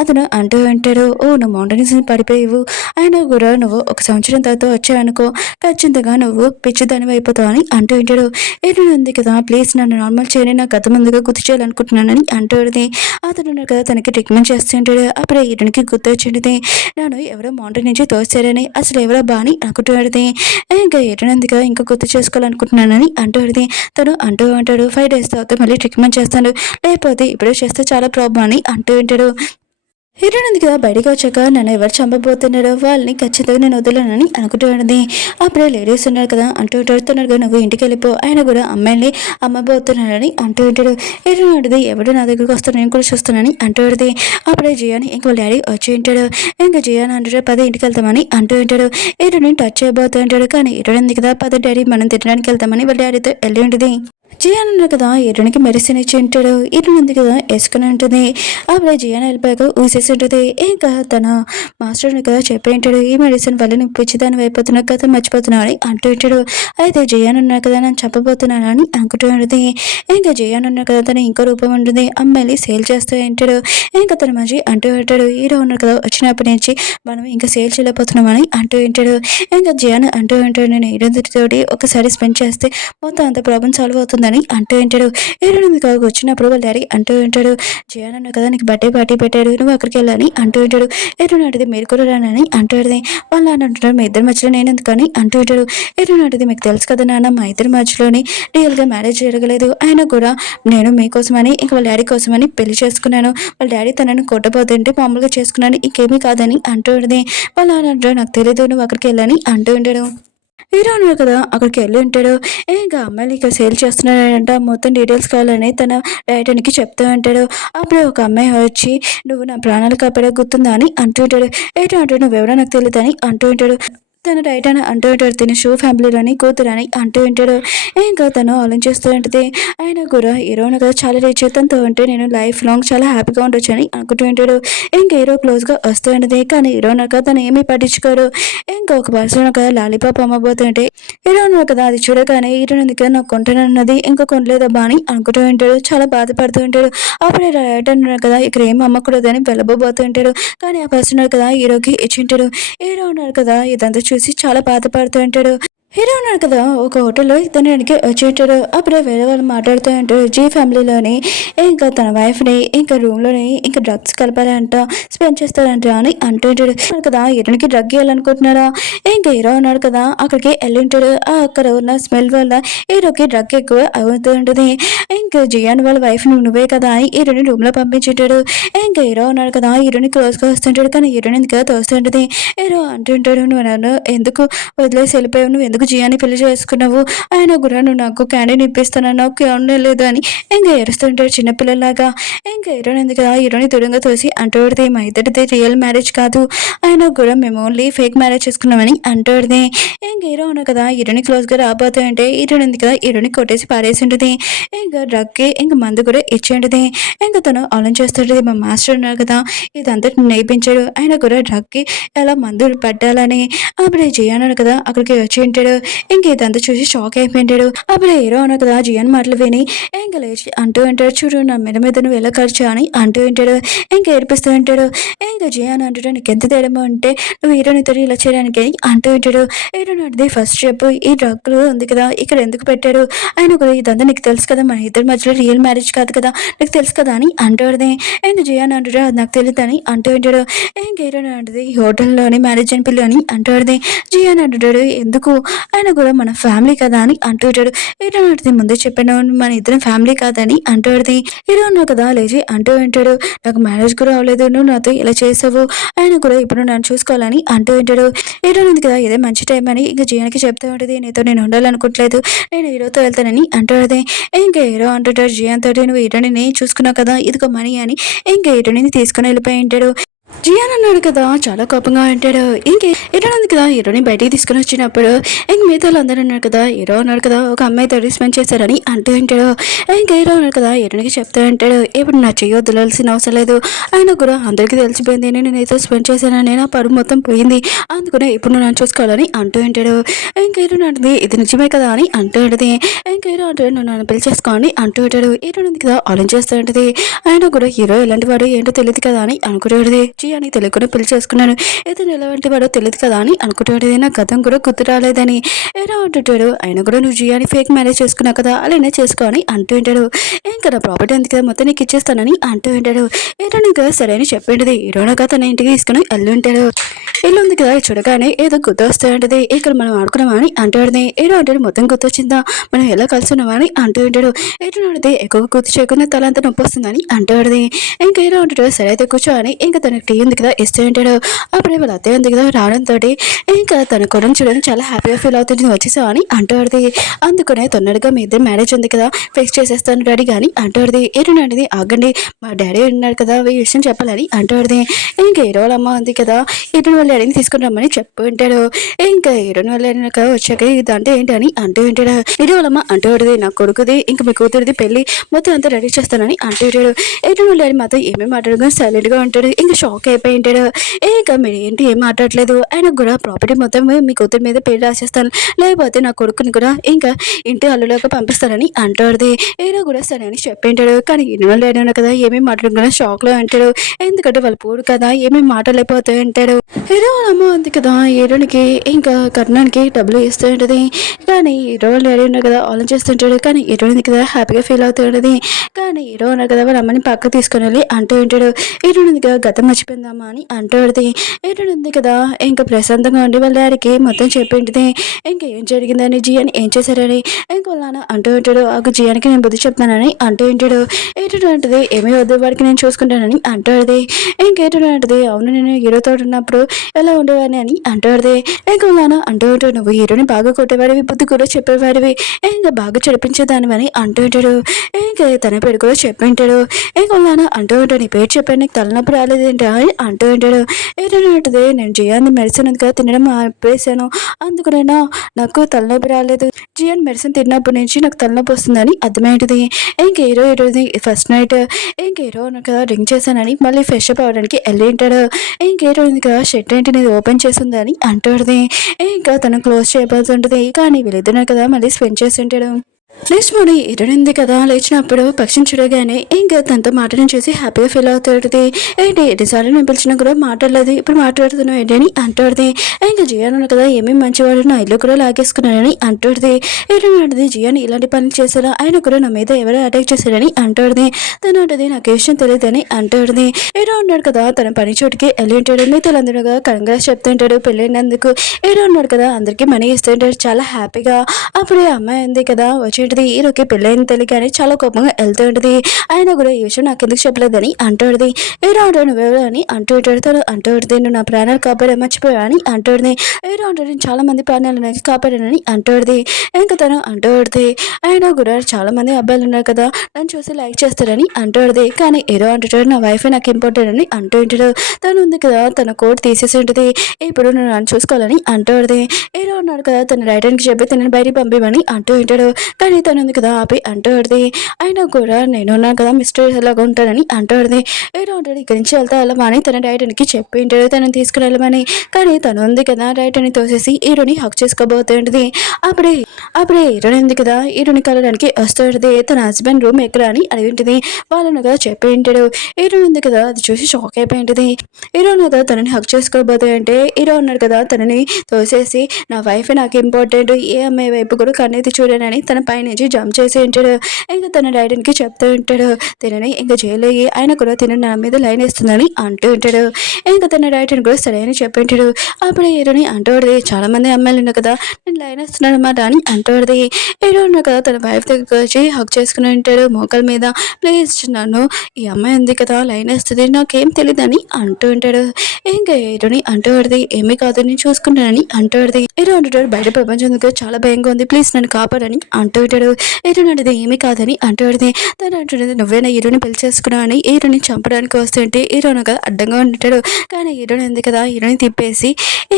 అతను అంటూ ఉంటాడు, ఓ నువ్వు మౌంటైన్స్ పడిపోయావు, అయినా కూడా నువ్వు ఒక సంవత్సరం తర్వాత వచ్చావనుకో ఖచ్చితంగా నువ్వు పిచ్చిదానివి అయిపోతావు అని అంటూ ఉంటాడు. హీరోయిన్ ఉంది కదా ప్లీజ్ నన్ను నార్మల్ చేయని, నా గత ముందుగా గుర్తు చేయాలనుకుంటున్నానని అంటుంది. అతను ఉన్నారు కదా తనకి ట్రీట్మెంట్ చేస్తుంటాడు. అప్పుడే హీరోయిన్కి గుర్తు వచ్చింది, నన్ను ఎవరో మౌంటైన్ నుంచి తోస్తారని, అసలు ఎవరో బాని అనుకుంటున్నది. ఇంకా హీరోయిన్ ఉంది కదా ఇంకా గుర్తు చేసుకోవాలనుకుంటున్నానని అంటుంది. తను అంటూ ఉంటాడు, 5 days తర్వాత మళ్ళీ ట్రీట్మెంట్ చేస్తాను, లేకపోతే ఇప్పుడే చేస్తే చాలా ప్రాబ్లం అని అంటూ ఉంటాడు. హీరోయిన్ ఉంది కదా బయటకు వచ్చాక నన్ను ఎవరు చంపబోతున్నాడో వాళ్ళని ఖచ్చితంగా నేను వదలనని అనుకుంటూ ఉన్నది. అప్పుడే లేడీస్ ఉన్నారు కదా అంటూ ఉంటాడు, నువ్వు ఇంటికి వెళ్ళిపో, ఆయన కూడా అమ్మాయిని అమ్మబోతున్నాడని అంటూ ఉంటాడు. హీరోయిన్ ఉంటుంది, ఎవడు నా దగ్గరకు వస్తాను నేను కూడా చూస్తానని అంటూ ఉంటుంది. అప్పుడే జియాని ఇంకో డాడీ వచ్చి ఉంటాడు. ఇంకా జియాని అంటాడు, 10 ఇంటికి వెళ్తామని అంటూ ఉంటాడు. హీరోయిన్ టచ్ చేయబోతూ ఉంటాడు. కానీ హీరోయిన్ ఉంది కదా 10 డాడీ మనం తినడానికి వెళ్తామని వాళ్ళ డాడీతో వెళ్ళి ఉంటుంది. జియాన్ ఉన్నారు కదా ఎరునికి మెడిసిన్ ఇచ్చి ఉంటాడు. ఇటు ఉంది కదా వేసుకుని ఉంటుంది. అప్పుడే జియాన్ వెళ్ళిపోయాక ఊసేసి ఉంటుంది. ఇంకా తన మాస్టర్ని కదా చెప్పి ఉంటాడు, ఈ మెడిసిన్ వల్ల నీకు పిచ్చిదాన్ని అయిపోతున్నా కదా మర్చిపోతున్నావు అని అంటూ ఉంటాడు. అయితే జియాన్ ఉన్నారు కదా నన్ను చెప్పబోతున్నాను అని అనుకుంటూ ఉంటుంది. ఇంకా జియాన్ ఉన్నారు కదా తన ఇంకో రూపం ఉంటుంది, అమ్మాయిని సేల్ చేస్తూ ఉంటాడు. ఇంకా తన మంచి అంటూ ఉంటాడు, హీరో ఉన్నారు కదా వచ్చినప్పటి నుంచి మనం ఇంకా సేల్ చేయలేకపోతున్నామని అంటూ ఉంటాడు. ఇంకా జియాన్ అంటూ ఉంటాడు, నేను హీరోతోటి ఒకసారి స్పెండ్ చేస్తే మొత్తం అంత ప్రాబ్లం సాల్వ్ అవుతుందని అంటూ ఉంటాడు. హీరోయిన్ వచ్చినప్పుడు వాళ్ళ డాడీ అంటూ ఉంటాడు, జియాన్ అన్న కదా నీకు బర్త్డే పార్టీ పెట్టాడు, నువ్వు అక్కడికి వెళ్ళాలని అంటూ ఉంటాడు. హీరోయిన్ అడిగితే మీరు కూడా రానని అంటూ ఉంటుంది. వాళ్ళు నాన్న అంటున్నారు, మీ ఇద్దరి మధ్యలో నేను ఎందుకని అంటూ ఉంటాడు. హీరోయిన్ అడిగితే మీకు తెలుసు కదా నాన్న, మా ఇద్దరి మధ్యలోని రియల్గా మ్యారేజ్ జరగలేదు, అయినా కూడా నేను మీకోసమని ఇంకా వాళ్ళ డాడీ కోసమని పెళ్లి చేసుకున్నాను, వాళ్ళ డాడీ తనని కొట్టబోతుంటే మామూలుగా చేసుకున్నాను, ఇంకేమీ కాదని అంటూ ఉంటుంది. వాళ్ళ నాన్న అంటారు, నాకు తెలియదు, నువ్వు అక్కడికి వెళ్ళని అంటూ ఉంటాడు. హీరో ఉన్నారు కదా అక్కడికి వెళ్ళి ఉంటాడు. ఇంకా అమ్మాయిలు ఇక్కడ సేల్ చేస్తున్నాడంట, మొత్తం డీటెయిల్స్ కావాలని తన డైటన్కి చెప్తూ ఉంటాడు. అప్పుడు ఒక అమ్మాయి వచ్చి, నువ్వు నా ప్రాణాలు కాపాడే గుర్తుందా అని అంటూ ఉంటాడు. ఏంటో అంటే నువ్వెవరో నాకు తెలియదు అని అంటూ ఉంటాడు. తన డైటన్ అంటూ ఉంటాడు, తిన షో ఫ్యామిలీలోని కూతురని అంటూ ఉంటాడు. ఇంకా తను ఆలోచిస్తూ ఉంటుంది, ఆయన కూడా హీరోను కదా చాలా రీచ్ తనతో ఉంటే నేను లైఫ్ లాంగ్ చాలా హ్యాపీగా ఉండొచ్చు అని అనుకుంటూ ఉంటాడు. ఇంకా హీరో క్లోజ్గా వస్తూ ఉంటుంది, కానీ హీరోను కదా తను ఏమీ పట్టించుకోరు. ఇంకా ఒక పర్సన్ కదా లాలీపాప్ అమ్మబోతుంటే హీరో ఉన్నారు కదా అది చూడగానే హీరోయిన్ ఎందుకు నాకు కొంటానన్నది ఇంకా కొనలేదబ్బా అని అనుకుంటూ ఉంటాడు, చాలా బాధపడుతూ ఉంటాడు. అప్పుడే రైట్ అన్నారు కదా ఇక్కడ ఏం అమ్మకూడదు అని వెళ్ళబోతూ ఉంటాడు. కానీ ఆ పర్సన్ కదా హీరోకి ఇచ్చింటాడు. హీరో ఉన్నారు కదా ఇదంతా చూసి చాలా బాధపడుతూ ఉంటాడు. హీరో ఉన్నాడు కదా ఒక హోటల్లో తినడానికి వచ్చేటాడు. అప్పుడే వేరే వాళ్ళు మాట్లాడుతూ ఉంటారు, జీ ఫ్యామిలీలోని ఇంకా తన వైఫ్ని ఇంకా రూమ్లోని ఇంకా డ్రగ్స్ కలపాలంట, స్పెండ్ చేస్తారంట అని అంటుంటాడు కదా. హీరోనికి డ్రగ్ ఇవ్వాలనుకుంటున్నారా? ఇంకా హీరో ఉన్నాడు కదా అక్కడికి వెళ్ళి ఉంటాడు. అక్కడ ఉన్న స్మెల్ వల్ల హీరోకి డ్రగ్ ఎక్కువ అవుతూ ఉంటుంది. ఇంకా జియాన్ వాళ్ళ వైఫ్ నువ్వే కదా అని హీరోని రూమ్లో పంపించుంటాడు. ఇంకా హీరో ఉన్నాడు కదా హీరోని క్లోజ్గా వస్తుంటాడు, కానీ హీరోని ఎందుకు తోస్తుంటుంది. హీరో అంటుంటాడు, నువ్వు నన్ను ఎందుకు వదిలేసి వెళ్ళిపోయావు, నువ్వు ఎందుకు జియాని పెళ్లి చేసుకున్నావు, ఆయన కూడా నువ్వు నాకు క్యాండీని ఇప్పిస్తానన్నావు, క్యాండీ లేదు అని ఇంకా ఏడుస్తుంటాడు చిన్నపిల్లలాగా. ఇంకా హీరోని ఎందుకు కదా హీరోని దూరంగా తోసి అంటూడితే మా ఇద్దరిది రియల్ మ్యారేజ్ కాదు, ఆయన కూడా మేము ఓన్లీ ఫేక్ మ్యారేజ్ చేసుకున్నామని అంటూడిది. ఇంకా హీరో ఉన్నా కదా హీరోని క్లోజ్గా రాబోతా అంటే హీరోని ఎందుకు కదా హీరోని కొట్టేసి పారేసి ఉంటుంది. ఇంకా డ్రగ్కి ఇంకా మందు కూడా ఇచ్చి ఉంటుంది. ఇంకా తను ఆలోచిస్తుంటుంది, మా మాస్టర్ ఉన్నారు కదా ఇదంతా నేర్పించాడు, ఆయన కూడా డ్రగ్కి ఎలా మందు పట్టాలని. అప్పుడే జియాన్ కదా అక్కడికి వచ్చి ఉంటాడు. ఇంక ఇదంతా చూసి షాక్ అయిపోయింటాడు. అప్పుడు హీరో అన్న కదా జియాన్ మాటలు విని ఇంకా లేచి అంటూ ఉంటాడు, చూడు నా మీద నువ్వు ఎలా ఖర్చు అని అంటూ ఉంటాడు. ఇంకా ఏడిపిస్తూ ఉంటాడు. ఇంకా జియాన్ అంటాడు, నీకు ఎంత తేడమో అంటే నువ్వు హీరోనితో ఇలా చేయడానికి అంటూ ఉంటాడు. హీరోని అంటే ఫస్ట్ చెప్పు, ఈ డ్రగ్లు ఉంది కదా ఇక్కడ ఎందుకు పెట్టాడు, ఆయన కూడా ఇదంతా నీకు తెలుసు కదా, మన ఇద్దరి మధ్యలో రియల్ మ్యారేజ్ కాదు కదా, నీకు తెలుసు కదా అని అంటాడు. ఇంకా జియాన్ అంటాడు, అది నాకు తెలియదు అని అంటూ ఉంటాడు. ఇంకా హీరోని అంటది హోటల్లోని మ్యారేజ్ అని పిల్లని అంటాడు. జియాన్ అంటాడు, ఎందుకు, ఆయన కూడా మన ఫ్యామిలీ కదా అని అంటుంటాడు. హీరో నాటిది ముందే చెప్పాను మన ఇద్దరం ఫ్యామిలీ కాదని అంటాడుది. హీరో అన్నావు కదా లేచి అంటూ ఉంటాడు, నాకు మ్యారేజ్ కూడా అవ్వలేదు, నువ్వు నాతో ఇలా చేసావు, ఆయన కూడా ఇప్పుడు నన్ను చూసుకోవాలని అంటూ ఉంటాడు. హీరో ఉంది కదా ఇదే మంచి టైం అని ఇంకా జియానికి చెప్తూ ఉంటుంది, నీతో నేను ఉండాలనుకోవట్లేదు, నేను హీరోతో వెళ్తానని అంటాడుది. ఇంకా హీరో అంటుంటాడు జియాన్ తోటి, నువ్వు హీరోని చూసుకున్నావు కదా ఇదిగో మనీ అని ఇంకా హీరోని తీసుకుని వెళ్ళిపోయి ఉంటాడు. జియాన్ అన్నాడు కదా చాలా కోపంగా అంటాడు. ఇంకే హీరో ఉంది కదా హీరోని బయటికి తీసుకుని వచ్చినప్పుడు ఇంక మిగతా అందరూ ఉన్నారు కదా హీరో ఉన్నాడు కదా ఒక అమ్మాయితో స్పెండ్ చేశారని అంటూ ఉంటాడు. ఇంకా హీరో ఉన్నాడు కదా హీరోనికి చెప్తూ ఉంటాడు, ఇప్పుడు నా చెయ్యి వదిలాల్సిన అవసరం లేదు, ఆయన కూడా అందరికీ తెలిసిపోయింది నేను నీతో స్పెండ్ చేశానని, నా పరువు మొత్తం పోయింది, అందుకనే ఇప్పుడు నన్ను చూసుకోవాలని అంటూ ఉంటాడు. ఇంకా హీరో అంటుంది ఇది నిజమే కదా అని అంటూ ఉంటుంది. ఇంకా హీరో అంటాడు నువ్వు నన్ను పెళ్లి చేసుకోని అంటూ ఉంటాడు. హీరో ఉంది కదా ఆలోచిస్తూ ఉంటుంది, ఆయన కూడా హీరో ఎలాంటి వాడు ఏంటో తెలియదు కదా అని అనుకుంటాడు. అని తెలియకుండా పెళ్లి చేసుకున్నాను, ఇతను ఎలాంటి వాడో తెలియదు కదా అని అనుకుంటాడు. నా గతం కూడా గుర్తు రాలేదని ఎలా అంటుంటాడు. ఆయన కూడా నువ్వు జియాని ఫేక్ మ్యారేజ్ చేసుకున్నావు కదా అలానే చేసుకో అని అంటూ ఉంటాడు. ఇంకా నా ప్రాపర్టీ ఎందుకు కదా మొత్తం నీకు ఇచ్చేస్తానని అంటూ ఉంటాడు. ఏదో నీకు సరే అని చెప్పిండది. హీరోనగా తన ఇంటికి తీసుకుని వెళ్ళి ఉంటాడు. ఇల్లు ఉంది కదా చూడగానే ఏదో గుర్తు వస్తూ ఉంటుంది, ఇక్కడ మనం ఆడుకున్నామా అని అంటాడుది. ఏదో అంటాడు మొత్తం గుర్తొచ్చిందా, మనం ఎలా కలిసి ఉన్నామా అని అంటూ ఉంటాడు. ఏదో అడితే ఎక్కువ గుర్తు చేయకుండా తల అంతా నొప్పి వస్తుందని అంటాడుది. ఇంకా ఏదో అంటాడు సరే అయితే కూర్చో అని ఇంకా తనకి టీ ఉంది కదా ఇస్తూ ఉంటాడు. అప్పుడే వాళ్ళ అత్తయ్య ఉంది కదా రావడంతో ఇంకా తన కొడుకుని చూడడానికి చాలా హ్యాపీగా ఫీల్ అవుతుంది. వచ్చేసావు అని అంటాడుది. అందుకనే తొందరగా మీ ఇద్దరు మ్యారేజ్ ఉంది కదా ఫిక్స్ చేసేస్తాను డాడీ కానీ అంటాడుది. ఏంటంటే ఆగండి మా డాడీ ఉన్నాడు కదా ఈ విషయం చెప్పాలని అంటాడుది. ఇంకా హీరో వాళ్ళ అమ్మ ఉంది కదా ఇటు వాళ్ళ డాడీని తీసుకుని రమ్మని చెప్పు ఉంటాడు. ఇంకా హీరోని వాళ్ళ వచ్చాక ఇదంటే ఏంటి అని అంటూ ఉంటాడు. హీరో వాళ్ళమ్మ అంటాడుది నా కొడుకుది ఇంకా మీ కూతురిది పెళ్లి మొత్తం అంతా రెడీ చేస్తానని అంటూ ఉంటాడు. ఎటు వాళ్ళ డాడీ మాత్రం ఏమేమి మాట్లాడుకుని సైలెంట్ గా ఉంటాడు. ఇంకా షాక్ అయిపోయి ఉంటాడు. ఇంకా మీరు ఏంటి ఏం మాట్లాడలేదు ఆయనకు కూడా ప్రాపర్టీ మొత్తం మీ కూతురు మీద పేరు రాసేస్తాను లేకపోతే నా కొడుకుని కూడా ఇంకా ఇంటి అల్లులోకి పంపిస్తానని అంటాడుది. హీరో కూడా సరే అని చెప్పింటాడు. కానీ ఇన్ని లేడు కదా ఏమేమి మాట్లాడుకున్నా షాక్ లో అంటాడు. ఎందుకంటే వాళ్ళు పోడు కదా ఏమేమి మాట్లాడలేకపోతాయి అంటాడు. హీరో వాళ్ళ అమ్మ ఉంది కదా హీరోనికి ఇంకా కర్ణానికి డబ్బులు ఇస్తూ ఉంటుంది. కానీ హీరో వాళ్ళు డాడీ ఉన్నారు కదా ఆలోచిస్తుంటాడు. కానీ హీరోయిన్ కదా హ్యాపీగా ఫీల్ అవుతూ ఉంటుంది. కానీ హీరో ఉన్నారు కదా వాళ్ళ అమ్మని పక్క తీసుకుని వెళ్ళి అంటూ ఉంటాడు. హీరోయిన్ ఉంది కదా గతం మర్చిపోయిందమ్మా అని అంటాడుది. హీరోయిన్ ఉంది కదా ఇంకా ప్రశాంతంగా ఉండి వాళ్ళ డాడీకి మొత్తం చెప్పింటిది. ఇంకా ఏం జరిగిందని జియాని ఏం చేశారని ఇంకా వాళ్ళ నాన్న అంటూ ఉంటాడు. ఆ జియానికి నేను బుద్ధి చెప్తానని అంటూ ఉంటాడు. ఏంటంటది ఏమీ వద్దు వాడికి నేను చూసుకుంటానని అంటాడుది. ఇంకేంటంటది అవును నేను హీరోతో ఉన్నప్పుడు ఎలా ఉండేవాడిని అని అంటాడుది. ఇంకా నాన్న అంటూ ఉంటాడు నువ్వు హీరోని బాగా కొట్టేవాడివి బుద్ధి కూడా చెప్పేవాడివి ఇంకా బాగా చెడిపించేదానివని అంటూ ఉంటాడు. ఇంకా తన పేరు కూడా చెప్పింటాడు. ఇంకా నాన్న అంటూ ఉంటాడు నీ పేరు చెప్పాను నీకు తలనొప్పి రాలేదేంటి అని అంటూ ఉంటాడు. ఏంటంటది నేను జియాన్ని మెడిసిన్ కదా తినడం ఆపేసాను అందుకునైనా నాకు తలనొప్పి రాలేదు జియాన్ మెడిసిన్ తిన్నప్పటి నుంచి నాకు తలనొప్పి వస్తుందని అర్థమైంది. ఇంక హీరో ఫస్ట్ నైట్ ఇంక హీరో కదా డ్రింక్ చేశానని మళ్ళీ ఫ్రెష్ అప్ అవ్వడానికి వెళ్ళి ఉంటాడు. ఇంక హీరో కదా షర్ట్ ఏంటి నేను ఓపెన్ చేసిందని అంటాడుది. ఇంకా తను క్లోజ్ చేయబోతు ఉంటుంది. కానీ వీళ్ళిద్దరు కదా మళ్ళీ స్పెండ్ చేసి ఉంటాడు. నెక్స్ట్ మార్నింగ్ ఇరుడింది కదా లేచినప్పుడు పక్షిని చూడగానే ఇంకా తనతో మాటలను చూసి హ్యాపీగా ఫీల్ అవుతాడుది. ఏంటి ఎన్నిసార్లు నేను పిలిచినా కూడా మాట్లాడలేదు ఇప్పుడు మాట్లాడుతున్నావు ఏంటి అని అంటాడుది. ఇంకా జియాన్ కదా ఏమేమి మంచివాడు నా ఇల్లు కూడా లాగేసుకున్నానని అంటాడుది. ఏంటంటే జియాన్ ఇలాంటి పనులు చేశారా ఆయన కూడా నా మీద ఎవరో అటాక్ చేశారని అంటాడుది. తను అంటది నాకు విషయం తెలియదని అంటాడుది. ఏదో ఉన్నాడు కదా తన పని చోటుకి వెళ్ళి ఉంటాడు. మిగతాలందరూ కంగ్రాట్స్ చెప్తుంటాడు పెళ్ళైనందుకు. ఏదో ఉన్నాడు కదా అందరికీ మనీ ఇస్తుంటాడు చాలా హ్యాపీగా. అప్పుడే అమ్మాయి ఉంది కదా వచ్చి హీరోకి పెళ్ళైన తెలియగానే చాలా కోపంగా వెళ్తూ ఉంటుంది. ఆయన కూడా ఈ విషయం నాకు ఎందుకు చెప్పలేదని అంటాడుది. హీరో అంటాడు నువ్వెవరు అని అంటూ ఉంటాడు. అంటూ ఉంటుంది నువ్వు నా ప్రాణాలు కాపాడే మర్చిపోయా అని అంటాడుది. హీరో అంటాడు చాలా మంది ప్రాణాలను కాపాడానని అంటాడుది. ఇంకా తను అంటూ ఉంటుంది ఆయన కూడా చాలా మంది అబ్బాయిలు ఉన్నారు కదా నన్ను చూసి లైక్ చేస్తారని అంటాడుది. కానీ హీరో అంటాడు నా వైఫ్ నాకు ఇంపార్టెంట్ అని అంటూ ఉంటాడు. తను ఉంది కదా తన కోట్ తీసేసి ఉంటుంది. ఇప్పుడు నువ్వు నన్ను చూసుకోవాలని అంటాడుది. హీరో ఉన్నాడు కదా తన రైటర్కి చెప్పి తనని బయటికి పంపిమని అంటూ ఉంటాడు. కానీ తను ఉంది కదా ఆపి అంటాడుది. అయినా కూడా నేను ఉన్నాను కదా మిస్టర్ లాగా ఉంటానని అంటాడుది. ఏదో ఉంటాడు ఇక్కడి నుంచి వెళ్తా వెళ్ళమని తన రైటర్కి చెప్పి ఉంటాడు తనని తీసుకుని వెళ్ళమని. కానీ తను ఉంది కదా రైటర్ని తోసేసి హీరోని హక్ చేసుకోబోతుంటుంది. అప్పుడే హీరోని ఉంది కదా హీరోని కలడానికి వస్తుంటుంది. తన హస్బెండ్ రూమ్ ఎక్కడ అని అడిగింటుంది. వాళ్ళను కదా చెప్పి ఉంటాడు. హీరో ఉంది కదా అది చూసి షాక్ అయిపోయి ఉంటుంది. హీరో కదా తనని హక్ చేసుకోబోతుంటే హీరో ఉన్నాడు కదా తనని తోసేసి నా వైఫ్ నాకు ఇంపార్టెంట్ ఏ అమ్మాయి వైపు కూడా కన్నెత్తి చూడనని తన పైనుంచి జంప్ చేసి ఉంటాడు. ఇంకా తన రైడర్కి చెప్తూ ఉంటాడు తినని ఇంకా జైలు అయ్యి ఆయన కూడా తిన నా మీద లైన్ వేస్తుందని అంటూ ఉంటాడు. ఇంకా తన రైటర్ కూడా సరే అని చెప్పింటాడు. అప్పుడు హీరోని అంటూడది చాలా మంది అమ్మాయిలు ఉన్నారు కదా నేను లైన్ వేస్తున్నాడు అన్నమాట అని అంటూడది. హీరో ఉన్నా కదా తన వైఫ్ దగ్గర వచ్చి హక్ చేసుకుని ఉంటాడు మోకల మీద. ప్లీజ్ నన్ను ఈ అమ్మాయి ఉంది కదా లైన్ వేస్తుంది నాకేం తెలియదని అంటూ ఉంటాడు. ఇంకా హీరోని అంటూడది ఏమీ కాదు నేను చూసుకుంటానని అంటూడది. హీరో అంటాడు బయట ప్రపంచం దగ్గర చాలా భయంగా ఉంది ప్లీజ్ నన్ను కాపాడని అంటూ ఉంటాడు. హీరోని అంటది ఏమీ కాదని అంటూడది. తను అంటున్నది నువ్వేనా హీరోని పెళ్లి చేసుకున్నావు అని హీరోని చంపడానికి వస్తుంటే హీరోని కదా అడ్డంగా ఉంటాడు. కానీ హీరోని ఉంది కదా హీరోని తిప్పేసి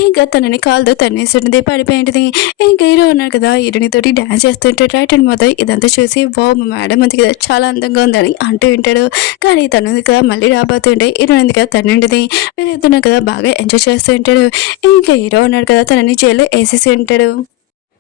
ఇంకా తనని కాలుతో తన్నేస్తుంటుంది పడిపోయింది. ఇంకా హీరో ఉన్నాడు కదా హీరోని తోటి డాన్స్ చేస్తుంటే రైట్ అండ్ మొదలు ఇదంతా చూసి వావ్ మా మేడం ఉంది కదా చాలా అందంగా ఉందని అంటూ ఉంటాడు. కానీ తను ఉంది కదా మళ్ళీ రాబోతుంటే హీరోని ఉంది కదా తన్నుండది. వీళ్ళిద్దరు కదా బాగా ఎంజాయ్ చేస్తూ ఉంటాడు. ఇంకా హీరో ఉన్నాడు కదా తనని జైల్లో వేసేసి ఉంటాడు.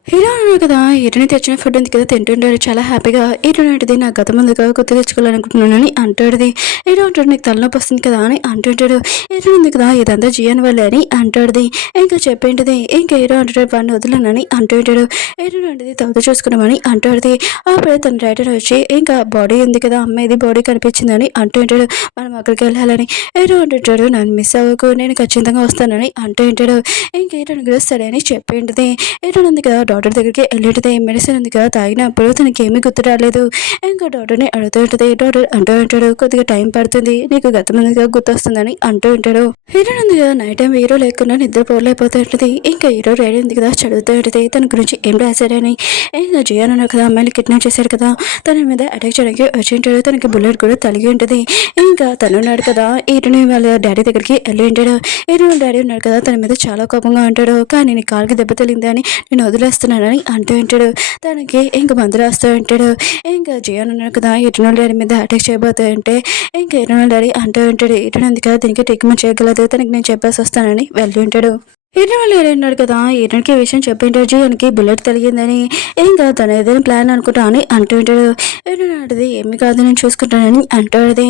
హీరో అన్నాడు కదా హీరోని తెచ్చిన ఫుడ్ ఉంది కదా తింటుంటాడు చాలా హ్యాపీగా. హీరో అంటది నా గత ముందుగా గుర్తు తెచ్చుకోవాలనుకుంటున్నానని అంటాడుది. హీరో అంటాడు నీకు తలనొప్పి వస్తుంది కదా అని అంటుంటాడు. హీరో ఉంది కదా ఇదంతా జియన్ వల్లే అని అంటాడుది. ఇంకా చెప్పేంటిది ఇంకా హీరో అంటాడు వాడిని వదలనని అంటుంటాడు. హీరో అంటది తవ్వుతూ చూసుకున్నామని అంటాడుది. అప్పుడే తన రైటర్ వచ్చి ఇంకా బాడీ ఉంది కదా అమ్మాయిది బాడీ కనిపించిందని అంటుంటాడు మనం అక్కడికి వెళ్ళాలని. హీరో అంటుంటాడు నన్ను మిస్ అవ్వకు నేను ఖచ్చితంగా వస్తానని అంటుంటాడు. ఇంకా హీరో కూడా సరే అని చెప్పేంటిది. హీరో ఉంది కదా డాక్టర్ దగ్గరికి వెళ్ళేటది. మెడిసిన్ ఉంది కదా తాగినప్పుడు తనకి ఏమీ గుర్తు రాలేదు. ఇంకా డాక్టర్ని అడుగుతూ ఉంటుంది. డాక్టర్ అంటూ ఉంటాడు, కొద్దిగా టైం పడుతుంది, నీకు గతంలో గుర్తొస్తుందని అంటూ ఉంటాడు. హీరోయిన్ ఉంది కదా నైట్ టైం హీరో లేకుండా నిద్రపోలేకపోతూ ఉంటుంది. ఇంకా హీరో రెడీ ఉంది కదా చదువుతూ ఉంటుంది తన గురించి ఏం రాశాడని. ఇంకా జియాన్ ఉన్నారు కదా అమ్మాయిని కిడ్నాప్ చేశాడు కదా, తన మీద అటాక్ చేయడానికి వచ్చి ఉంటాడు. తనకి బుల్లెట్ కూడా తలిగి ఉంటుంది. ఇంకా తను ఉన్నాడు కదా హీరోని వాళ్ళ డాడీ దగ్గరికి వెళ్ళి ఉంటాడు. హీరో వాళ్ళ డాడీ ఉన్నాడు కదా తన మీద చాలా కోపంగా ఉంటాడు. కానీ నీ కాలుకి దెబ్బ తగిలింది అని నేను వదిలేస్తున్నానని అంటూ ఉంటాడు. తనకి ఇంకా మందు రాస్తూ ఉంటాడు. ఇంకా జియాన్ ఉన్నాడు కదా హీరో వాళ్ళ డాడీ మీద అటాక్ చేయబోతూ ఉంటే ఇంకా హీరో వాళ్ళ డాడీ అంటూ ఉంటాడు, హీరో ఉంది కదా దీనికి ట్రీట్మెంట్ చేయగలదు, తనకి నేను చెప్పేసి వస్తానని వెళ్ళి ఉంటాడు. హీరో వాళ్ళు ఏడన్నాడు కదా హీరోకి ఈ విషయం చెప్పింటాడు జియాన్కి బుల్లెట్ తగిలిందని. ఇంకా తన ఏదైనా ప్లాన్ అనుకుంటా అని అంటూ ఉంటాడు. హీరో నాటిది ఏమి కాదు నేను చూసుకుంటానని అంటాడు.